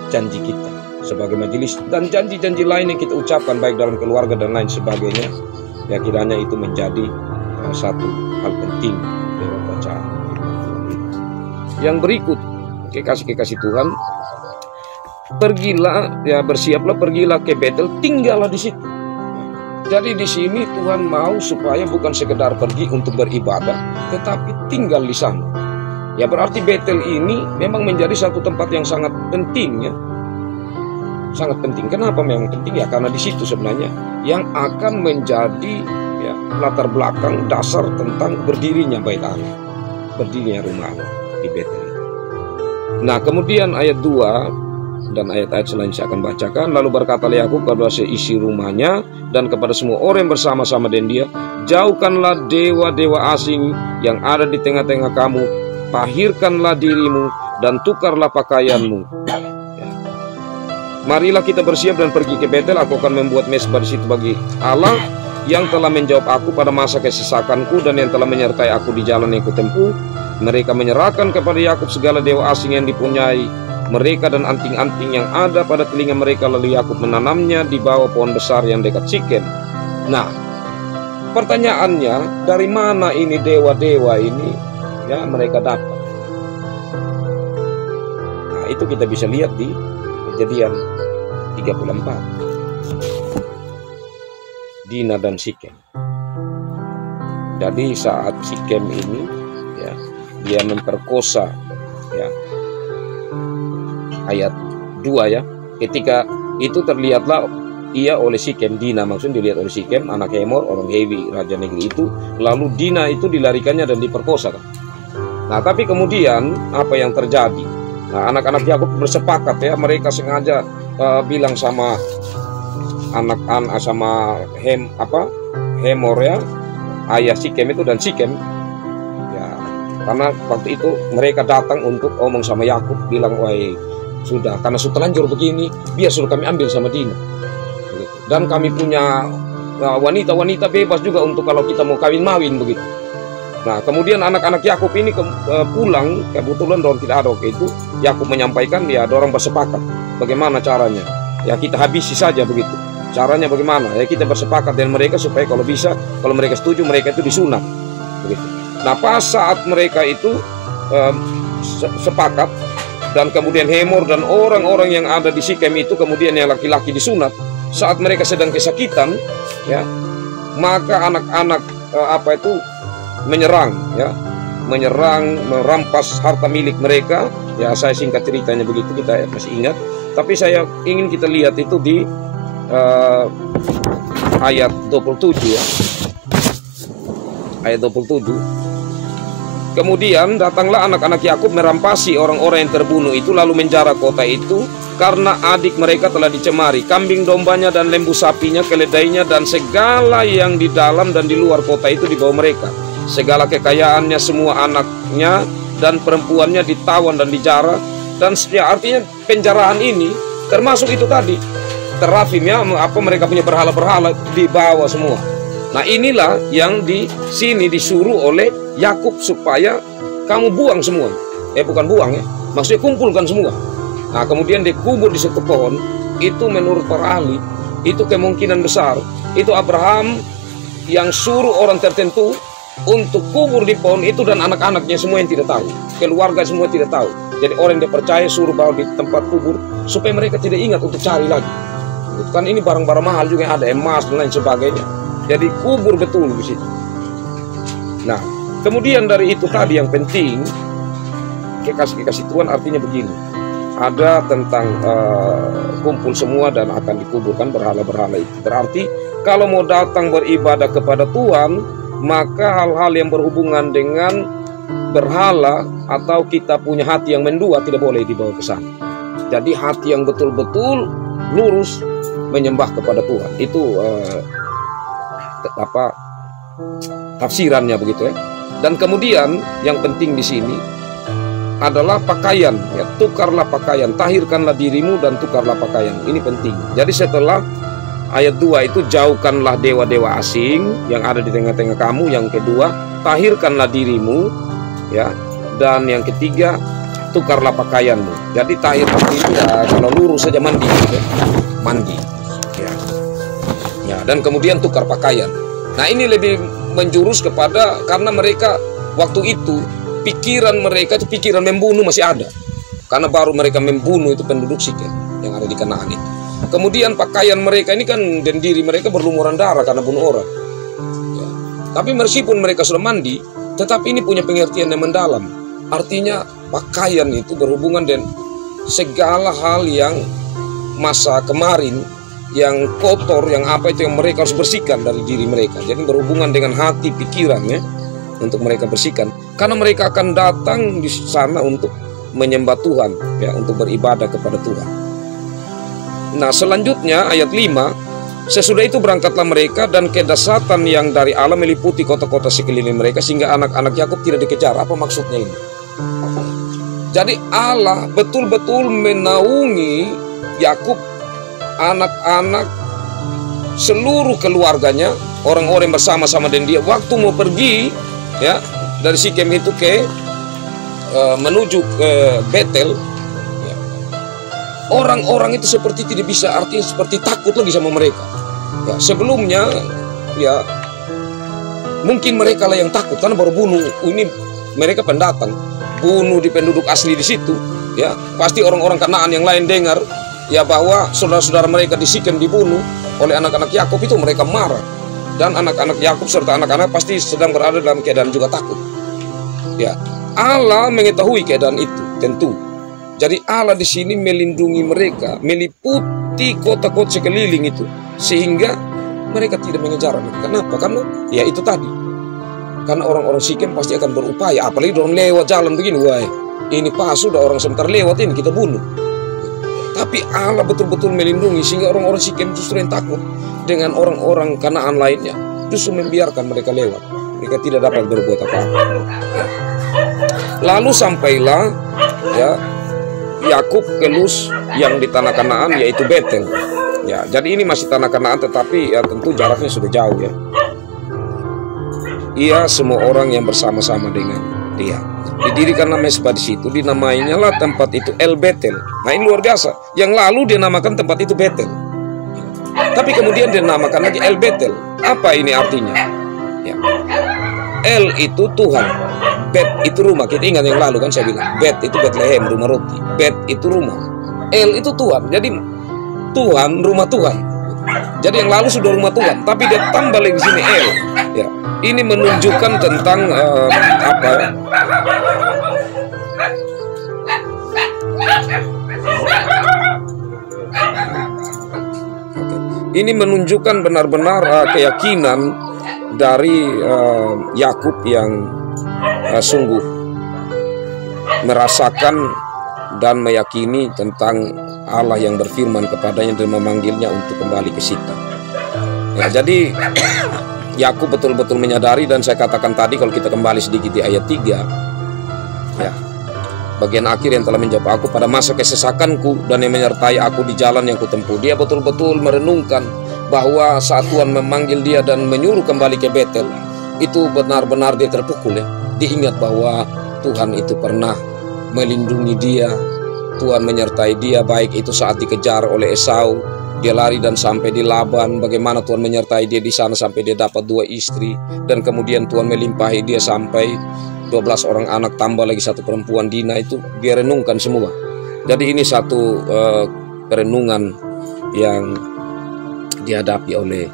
janji kita sebagai majelis dan janji-janji lain yang kita ucapkan baik dalam keluarga dan lain sebagainya. Ya, kiranya itu menjadi satu hal penting lewat bacaan firman Tuhan. Yang berikut, kekasih-kekasih Tuhan, pergilah ya, bersiaplah, pergilah ke Betel, tinggallah di situ. Jadi di sini Tuhan mau supaya bukan sekedar pergi untuk beribadah, tetapi tinggal di sana. Ya, berarti Betel ini memang menjadi satu tempat yang sangat penting ya. Sangat penting. Kenapa memang penting? Ya karena di situ sebenarnya yang akan menjadi ya, latar belakang dasar tentang berdirinya Bait Allah, berdirinya rumah Allah di Betel. Nah, kemudian ayat 2 dan ayat-ayat selanjutnya saya akan bacakan. Lalu berkatalah Yakub kepada seisi rumahnya dan kepada semua orang yang bersama-sama dengan dia, jauhkanlah dewa-dewa asing yang ada di tengah-tengah kamu, pahirkanlah dirimu dan tukarlah pakaianmu. Ya. Marilah kita bersiap dan pergi ke Betel. Aku akan membuat mezbah di situ bagi Allah yang telah menjawab aku pada masa kesesakanku dan yang telah menyertai aku di jalan yang kutempuh. Mereka menyerahkan kepada Yakub segala dewa asing yang dipunyai mereka dan anting-anting yang ada pada telinga mereka, lalu Yakub menanamnya di bawah pohon besar yang dekat Sikem. Nah, pertanyaannya, dari mana ini dewa-dewa ini ya mereka dapat? Nah, itu kita bisa lihat di Kejadian 34. Dina dan Sikem. Jadi saat Sikem ini ya, dia memperkosa ya, ayat 2 ya, ketika itu terlihatlah ia oleh Sikem, Dina maksudnya dilihat oleh Sikem anak Hemor orang Hewi raja negeri itu, lalu Dina itu dilarikannya dan diperkosa kan? Nah tapi kemudian apa yang terjadi? Nah anak-anak Yakub bersepakat ya, mereka sengaja bilang sama anak-anak sama Hemor ya, ayah Sikem itu, dan Sikem ya, karena waktu itu mereka datang untuk omong sama Yakub, bilang wahai sudah, karena sudah terlanjur begini, biar suruh kami ambil sama Dina. Dan kami punya wanita-wanita bebas juga untuk kalau kita mau kawin-mawin begitu. Nah kemudian anak-anak Yakub ini pulang, kebetulan dorang tidak ada waktu itu. Yakub menyampaikan ya, dorang bersepakat bagaimana caranya. Ya kita habisi saja begitu. Caranya bagaimana? Ya kita bersepakat dengan mereka supaya kalau bisa, kalau mereka setuju, mereka itu disunat begitu. Nah pas saat mereka itu sepakat, dan kemudian Hemor dan orang-orang yang ada di Sikem itu, kemudian yang laki-laki disunat, saat mereka sedang kesakitan ya, maka anak-anak menyerang ya, merampas harta milik mereka ya. Saya singkat ceritanya begitu, kita masih ingat, tapi saya ingin kita lihat itu di ayat 27 ya, ayat 27. Kemudian datanglah anak-anak Yakub merampasi orang-orang yang terbunuh itu, lalu menjara kota itu, karena adik mereka telah dicemari. Kambing dombanya dan lembu sapinya, keledainya, dan segala yang di dalam dan di luar kota itu dibawa mereka. Segala kekayaannya, semua anaknya dan perempuannya ditawan dan dijara. Dan ya, artinya penjarahan ini termasuk itu tadi, terafim ya, mereka punya berhala-berhala dibawa semua. Nah inilah yang di sini disuruh oleh Yakub supaya kamu buang semua. Bukan buang ya, maksudnya kumpulkan semua. Nah kemudian dikubur di satu pohon. Itu menurut para ahli, itu kemungkinan besar itu Abraham yang suruh orang tertentu untuk kubur di pohon itu, dan anak-anaknya semua yang tidak tahu, keluarga semua tidak tahu. Jadi orang yang dipercaya suruh bawa di tempat kubur supaya mereka tidak ingat untuk cari lagi. Kan ini barang-barang mahal juga, ada emas dan lain sebagainya. Jadi kubur betul di situ. Nah, kemudian dari itu tadi yang penting, kekasih Tuhan artinya begini. Ada tentang kumpul semua dan akan dikuburkan berhala-berhala itu. Berarti kalau mau datang beribadah kepada Tuhan, maka hal-hal yang berhubungan dengan berhala atau kita punya hati yang mendua tidak boleh dibawa ke sana. Jadi hati yang betul-betul lurus menyembah kepada Tuhan. Itu tafsirannya begitu ya. Dan kemudian yang penting di sini adalah pakaian ya, tukarlah pakaian, tahirkanlah dirimu dan tukarlah pakaian. Ini penting. Jadi setelah ayat 2 itu, jauhkanlah dewa-dewa asing yang ada di tengah-tengah kamu. Yang kedua, tahirkanlah dirimu ya, dan yang ketiga, tukarlah pakaianmu. Jadi tahir itu ya, kalau lurus saja mandi ya. Mandi ya, dan kemudian tukar pakaian. Nah ini lebih menjurus kepada, karena mereka waktu itu pikiran mereka itu pikiran membunuh masih ada, karena baru mereka membunuh itu penduduk Sikem yang ada di Kanaan itu. Kemudian pakaian mereka ini kan, dan diri mereka berlumuran darah karena bunuh orang ya. Tapi meskipun mereka sudah mandi, tetapi ini punya pengertian yang mendalam. Artinya pakaian itu berhubungan dengan segala hal yang masa kemarin, yang kotor, yang apa itu yang mereka harus bersihkan dari diri mereka. Jadi berhubungan dengan hati, pikirannya untuk mereka bersihkan, karena mereka akan datang di sana untuk menyembah Tuhan ya, untuk beribadah kepada Tuhan. Nah selanjutnya ayat 5, sesudah itu berangkatlah mereka, dan kedahsyatan yang dari Allah meliputi kota-kota sekeliling mereka, sehingga anak-anak Yakub tidak dikejar. Apa maksudnya ini? Jadi Allah betul-betul menaungi Yakub, anak-anak, seluruh keluarganya, orang-orang bersama-sama dengan dia. Waktu mau pergi ya dari Sikem itu menuju ke Betel ya, orang-orang itu seperti tidak bisa, artinya seperti takut lagi sama mereka ya. Sebelumnya ya mungkin mereka lah yang takut karena baru bunuh. Ini mereka pendatang, bunuh di penduduk asli di situ ya. Pasti orang-orang Kanaan yang lain dengar ya bahwa saudara-saudara mereka di Sikem dibunuh oleh anak-anak Yakub, itu mereka marah dan anak-anak Yakub serta anak-anak pasti sedang berada dalam keadaan juga takut. Ya, Allah mengetahui keadaan itu tentu. Jadi Allah di sini melindungi mereka, meliputi kota-kota sekeliling itu, sehingga mereka tidak mengejar mereka. Kenapa? Karena ya itu tadi. Karena orang-orang Sikem pasti akan berupaya, apalagi orang lewat jalan begini, wah ini pas sudah orang sebentar lewat ini kita bunuh. Tapi Allah betul-betul melindungi sehingga orang-orang Sikem justru yang takut dengan orang-orang Kanaan lainnya, justru membiarkan mereka lewat. Mereka tidak dapat berbuat apa-apa. Ya. Lalu sampailah ya Yakub ke Luz yang di tanah Kanaan, yaitu Betel. Ya, jadi ini masih tanah Kanaan, tetapi ya tentu jaraknya sudah jauh ya. Ia semua orang yang bersama-sama dengan dia. Didirikan nama mesbah di situ, dinamainya lah tempat itu El Betel. Nah ini luar biasa. Yang lalu dia namakan tempat itu Betel, tapi kemudian dia namakan lagi El Betel. Apa ini artinya? Ya. El itu Tuhan, Bet itu rumah. Kita ingat yang lalu kan saya bilang, Bet itu Bethlehem, rumah roti. Bet itu rumah, El itu Tuhan. Jadi Tuhan, rumah Tuhan. Jadi yang lalu sudah rumah Tuhan, tapi dia tambah lagi di sini El. Ya, ini menunjukkan tentang apa? Ini menunjukkan benar-benar keyakinan dari Yakub yang sungguh merasakan dan meyakini tentang Allah yang berfirman kepadanya dan memanggilnya untuk kembali ke situ. Ya, jadi Yakub betul-betul menyadari, dan saya katakan tadi kalau kita kembali sedikit di ayat 3, ya, bagian akhir yang telah menjawab aku pada masa kesesakanku dan yang menyertai aku di jalan yang kutempuh. Dia betul-betul merenungkan bahwa saat Tuhan memanggil dia dan menyuruh kembali ke Betel, itu benar-benar dia terpukul ya. Dia ingat bahwa Tuhan itu pernah melindungi dia, Tuhan menyertai dia, baik itu saat dikejar oleh Esau, dia lari dan sampai di Laban, bagaimana Tuhan menyertai dia di sana sampai dia dapat 2 istri, dan kemudian Tuhan melimpahi dia sampai 12 orang anak, tambah lagi 1 perempuan, Dina. Itu dia renungkan semua. Jadi ini satu perenungan yang dihadapi oleh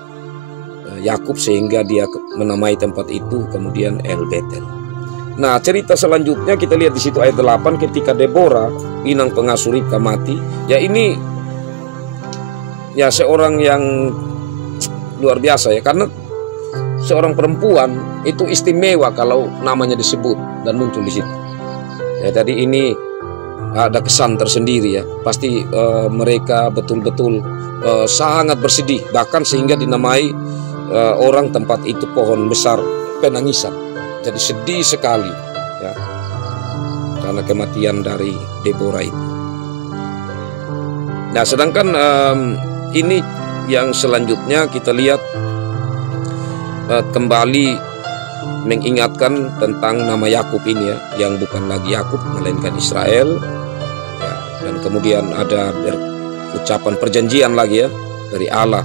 Yakub sehingga dia menamai tempat itu kemudian El Betel. Nah, cerita selanjutnya kita lihat di situ ayat 8, ketika Deborah, inang pengasuh Ribka, mati. Ya ini ya seorang yang luar biasa ya, karena seorang perempuan itu istimewa kalau namanya disebut dan muncul di situ. Ya, jadi ini ada kesan tersendiri ya. Pasti mereka betul-betul sangat bersedih, bahkan sehingga dinamai orang tempat itu pohon besar penangisan. Jadi sedih sekali ya, karena kematian dari Deborah itu. Nah, sedangkan ini yang selanjutnya kita lihat kembali mengingatkan tentang nama Yakub ini ya, yang bukan lagi Yakub melainkan Israel ya, dan kemudian ada ucapan perjanjian lagi ya dari Allah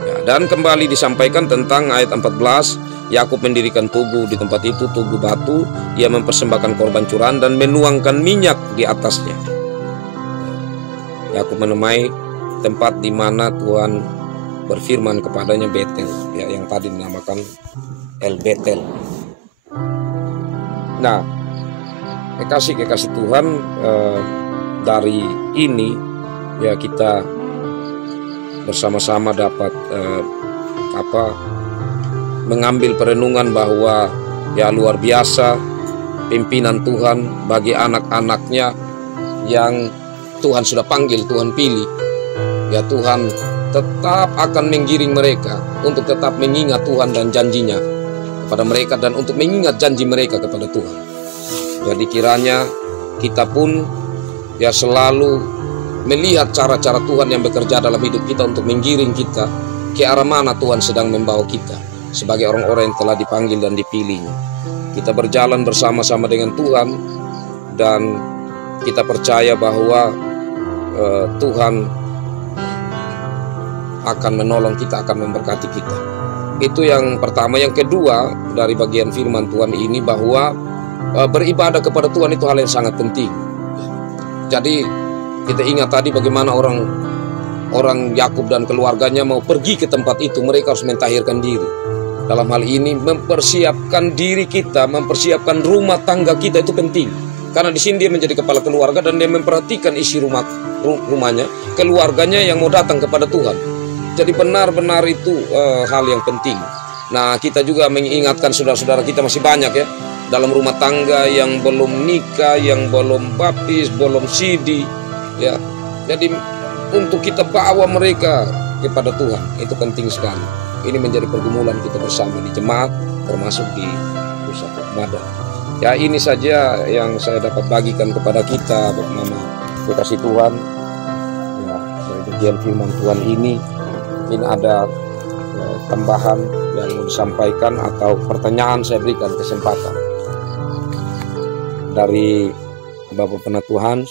ya, dan kembali disampaikan tentang ayat 14, Yakub mendirikan tugu di tempat itu, tugu batu. Ia mempersembahkan korban curahan dan menuangkan minyak di atasnya. Yakub menemai tempat di mana Tuhan berfirman kepadanya, Betel, ya, yang tadi dinamakan El Betel. Nah, kekasih Tuhan, dari ini ya kita bersama-sama dapat mengambil perenungan bahwa ya luar biasa pimpinan Tuhan bagi anak-anaknya yang Tuhan sudah panggil, Tuhan pilih. Ya, Tuhan tetap akan menggiring mereka untuk tetap mengingat Tuhan dan janjinya kepada mereka, dan untuk mengingat janji mereka kepada Tuhan. Jadi kiranya kita pun ya selalu melihat cara-cara Tuhan yang bekerja dalam hidup kita untuk menggiring kita ke arah mana Tuhan sedang membawa kita sebagai orang-orang yang telah dipanggil dan dipilihnya. Kita berjalan bersama-sama dengan Tuhan, dan kita percaya bahwa Tuhan akan menolong kita, akan memberkati kita. Itu yang pertama. Yang kedua, dari bagian firman Tuhan ini bahwa beribadah kepada Tuhan itu hal yang sangat penting. Jadi kita ingat tadi bagaimana orang orang Yakub dan keluarganya mau pergi ke tempat itu, mereka harus mentahirkan diri. Dalam hal ini mempersiapkan diri kita, mempersiapkan rumah tangga kita itu penting. Karena di sini dia menjadi kepala keluarga dan dia memperhatikan isi rumahnya, keluarganya yang mau datang kepada Tuhan. Jadi benar-benar itu hal yang penting. Nah, kita juga mengingatkan saudara-saudara kita masih banyak ya dalam rumah tangga yang belum nikah, yang belum baptis, belum sidi, ya. Jadi untuk kita bawa mereka kepada Tuhan itu penting sekali. Ini menjadi pergumulan kita bersama di jemaat, termasuk di pusat Mada. Ya, ini saja yang saya dapat bagikan kepada kita, Mama. Kasih Tuhan. Ya, dari bagian firman Tuhan ini ada tambahan yang mau disampaikan atau pertanyaan, saya berikan kesempatan dari Bapak Penatuhan.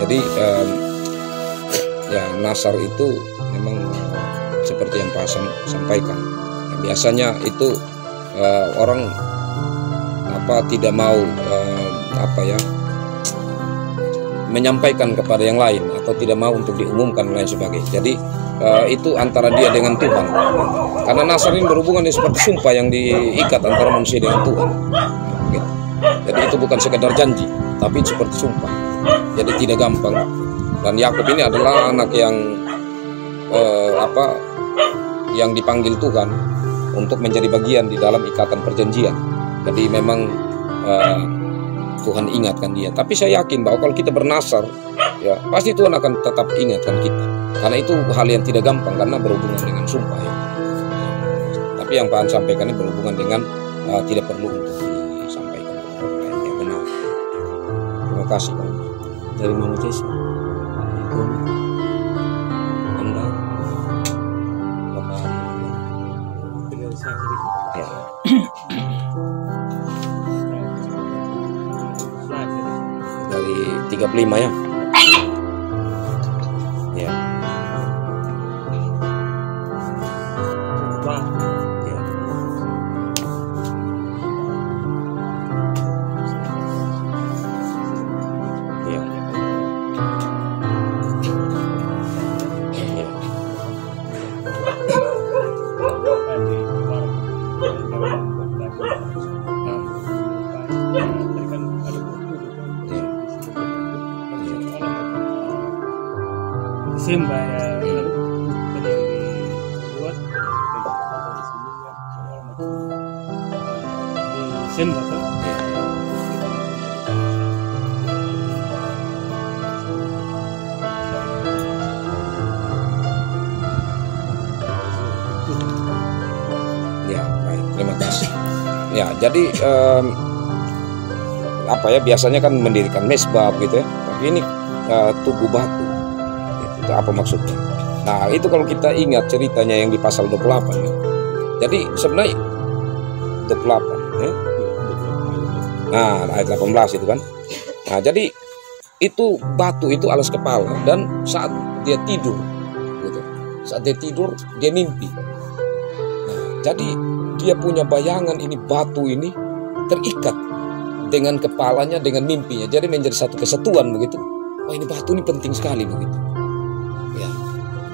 Jadi ya Nasar itu memang seperti yang Pak sampaikan. Ya, biasanya itu orang tidak mau menyampaikan kepada yang lain atau tidak mau untuk diumumkan dan lain sebagainya. Jadi itu antara dia dengan Tuhan. Karena Nasar ini berhubungan dengan seperti sumpah yang diikat antara manusia dengan Tuhan. Jadi itu bukan sekedar janji, tapi seperti sumpah. Jadi tidak gampang. Dan Yakub ini adalah anak yang yang dipanggil Tuhan untuk menjadi bagian di dalam ikatan perjanjian. Jadi memang Tuhan ingatkan dia. Tapi saya yakin bahwa kalau kita bernasar, ya pasti Tuhan akan tetap ingatkan kita. Karena itu hal yang tidak gampang karena berhubungan dengan sumpah. Ya. Tapi yang Pak sampaikan ini berhubungan dengan tidak perlu untuk disampaikan kepada orang lain. Ya benar. Terima kasih Pak. Dari mana Jesse? Anda Bapak ya. Dari 35 ya. Ya. Desember ya tadi dibuat di Desember kan ya. Baik, terima kasih ya. Jadi biasanya kan mendirikan mesbah gitu ya, tapi ini tugu batu. Itu apa maksudnya? Nah, itu kalau kita ingat ceritanya yang di pasal 28 ya. Jadi sebenarnya 28 ya. Nah, ayat 18 itu kan. Nah, jadi itu batu itu alas kepala dan saat dia tidur gitu. Saat dia tidur dia mimpi. Nah, jadi dia punya bayangan ini batu ini terikat dengan kepalanya dengan mimpinya. Jadi menjadi satu kesatuan begitu. Oh, ini batu ini penting sekali begitu. Ya,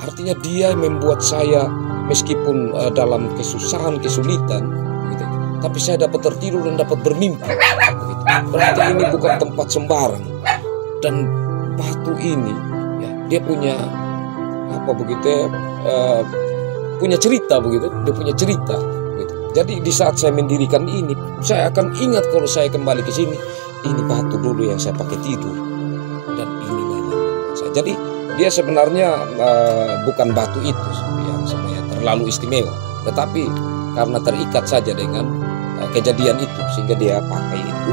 artinya dia membuat saya meskipun dalam kesusahan, kesulitan, gitu, tapi saya dapat tertidur dan dapat bermimpi. Begitu. Berarti ini bukan tempat sembarang. Dan batu ini, ya, dia punya apa begitu? Punya cerita begitu. Dia punya cerita. Begitu. Jadi di saat saya mendirikan ini, saya akan ingat kalau saya kembali ke sini, ini batu dulu yang saya pakai tidur. Dan inilah yang saya. Jadi dia sebenarnya bukan batu itu yang sebenarnya terlalu istimewa, tetapi karena terikat saja dengan kejadian itu sehingga dia pakai itu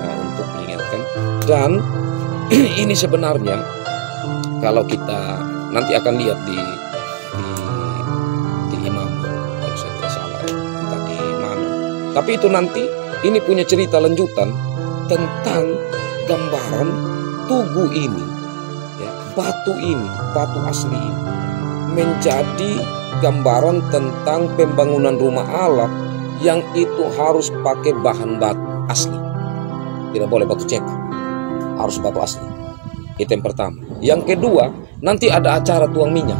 untuk mengingatkan. Dan ini sebenarnya kalau kita nanti akan lihat di Imam, kalau saya tidak salah entah di mana. Tapi itu nanti ini punya cerita lanjutan tentang gambaran tugu ini, ya, batu ini, batu asli ini menjadi gambaran tentang pembangunan rumah Allah yang itu harus pakai bahan batu asli. Tidak boleh batu cetak, harus batu asli. Itu yang pertama. Yang kedua, nanti ada acara tuang minyak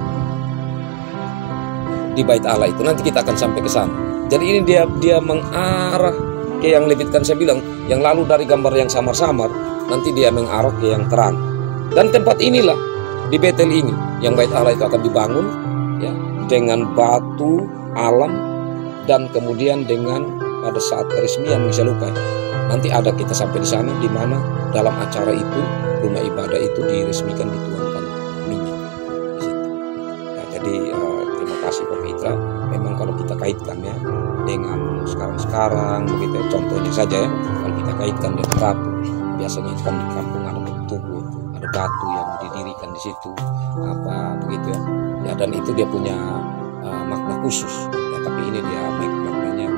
di bait Allah itu. Nanti kita akan sampai ke sana. Jadi ini dia mengarah ke yang lebih, kan saya bilang, yang lalu dari gambar yang samar-samar, nanti dia mengarah ke yang terang. Dan tempat inilah di Betel ini yang bait Allah itu akan dibangun, ya, dengan batu alam dan kemudian dengan pada saat peresmian bisa lupa. Nanti ada kita sampai di sana di mana dalam acara itu rumah ibadah itu diresmikan, dituangkan minyak di situ. Nah, jadi terima kasih Pak Mitra. Memang kalau kita kaitkan ya dengan sekarang begitu, contohnya saja ya, kalau kita kaitkan dengan batu, biasanya itu kan di kampung ada tugu, ada batu yang didirikan di situ, apa begitu ya. Ya, dan itu dia punya makna khusus. Ya, tapi ini dia maknanya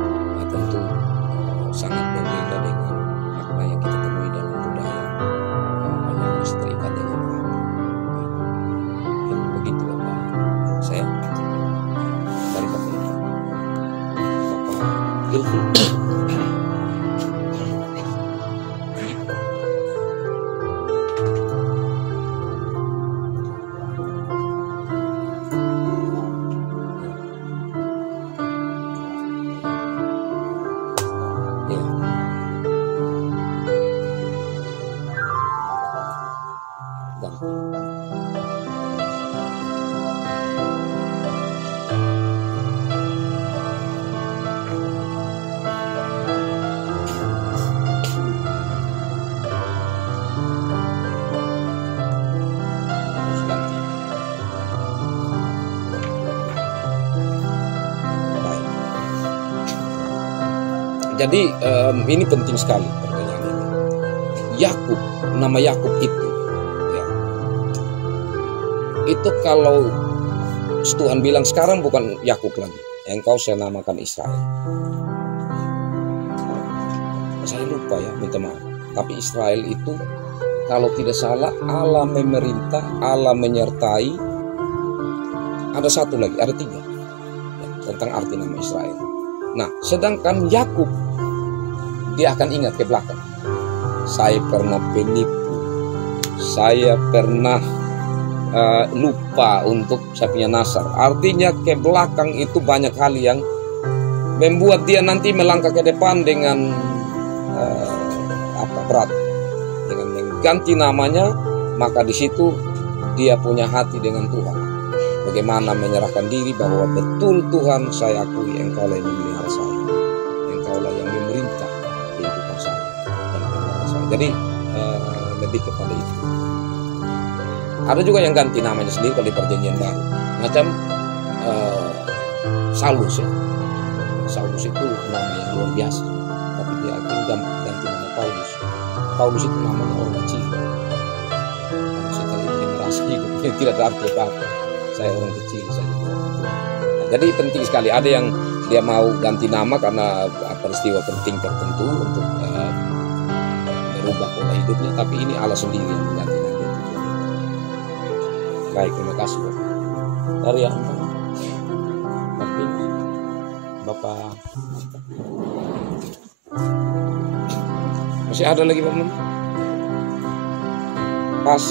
tentu sangat berbeda dengan makna yang kita temui dalam budaya yang masih terikat dengan batu. Ya, begitu Bapak. Saya dari Bapak Ilfil. Jadi ini penting sekali pertanyaan ini. Yakub, nama Yakub itu, ya, itu kalau Tuhan bilang sekarang bukan Yakub lagi, engkau saya namakan Israel. Saya lupa ya, minta maaf. Tapi Israel itu kalau tidak salah Allah memerintah, Allah menyertai. Ada satu lagi, ada tiga ya, tentang arti nama Israel. Nah, sedangkan Yakub dia akan ingat ke belakang. Saya pernah penipu, saya pernah lupa untuk saya punya nasar. Artinya ke belakang itu banyak hal yang membuat dia nanti melangkah ke depan dengan berat. Dengan mengganti namanya, maka di situ dia punya hati dengan Tuhan. Bagaimana menyerahkan diri bahwa betul Tuhan, saya akui engkau yang memelihara saya, engkaulah yang memerintah kehidupan saya dan memelihara saya. Jadi lebih kepada itu. Ada juga yang ganti namanya sendiri kalau di perjanjian baru, macam Saulus ya. Saulus itu nama yang luar biasa, tapi dia ganti nama Paulus. Paulus itu namanya orang kecil. Setelah itu dia merasa hidup, tidak ada arti apa-apa. Saya orang kecil saja. Nah, jadi penting sekali. Ada yang dia mau ganti nama karena peristiwa penting tertentu untuk merubah pola hidupnya. Tapi ini Allah sendiri yang mengganti nama itu. Baik, terima kasih Bapak. Dari yang Bapak masih ada lagi Bapak? Pas.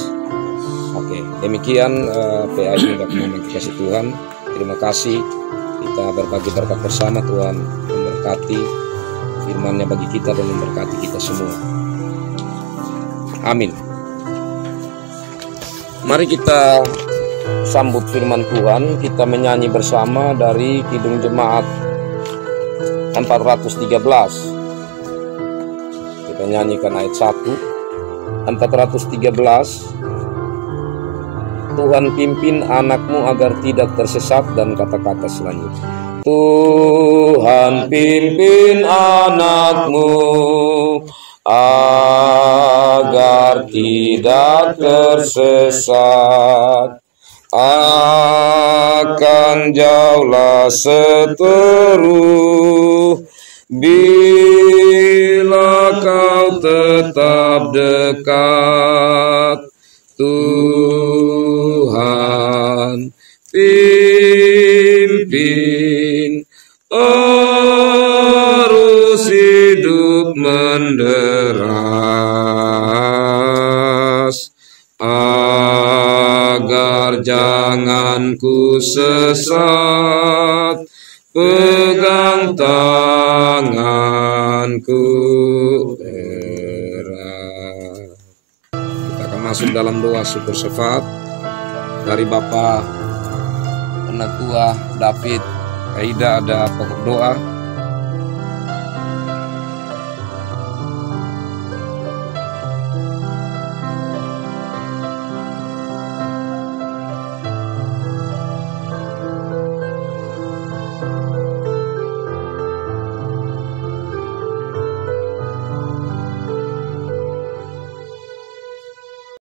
Oke, demikian PA ini Bapak kasih Tuhan. Terima kasih kita berbagi berkat bersama. Tuhan memberkati firman-Nya bagi kita dan memberkati kita semua. Amin. Mari kita sambut firman Tuhan. Kita menyanyi bersama dari Kidung Jemaat 413. Kita nyanyikan ayat 1. 413. Tuhan pimpin anakmu agar tidak tersesat, dan kata-kata selanjutnya. Tuhan pimpin anakmu agar tidak tersesat, akan jauhlah seteru bila kau tetap dekat. Tuhan pimpin arus hidup menderas, agar jangan ku sesat, pegang tanganku erat. Kita akan masuk dalam doa syukur syafaat dari Bapak Penatua David Aida. Ada pokok doa.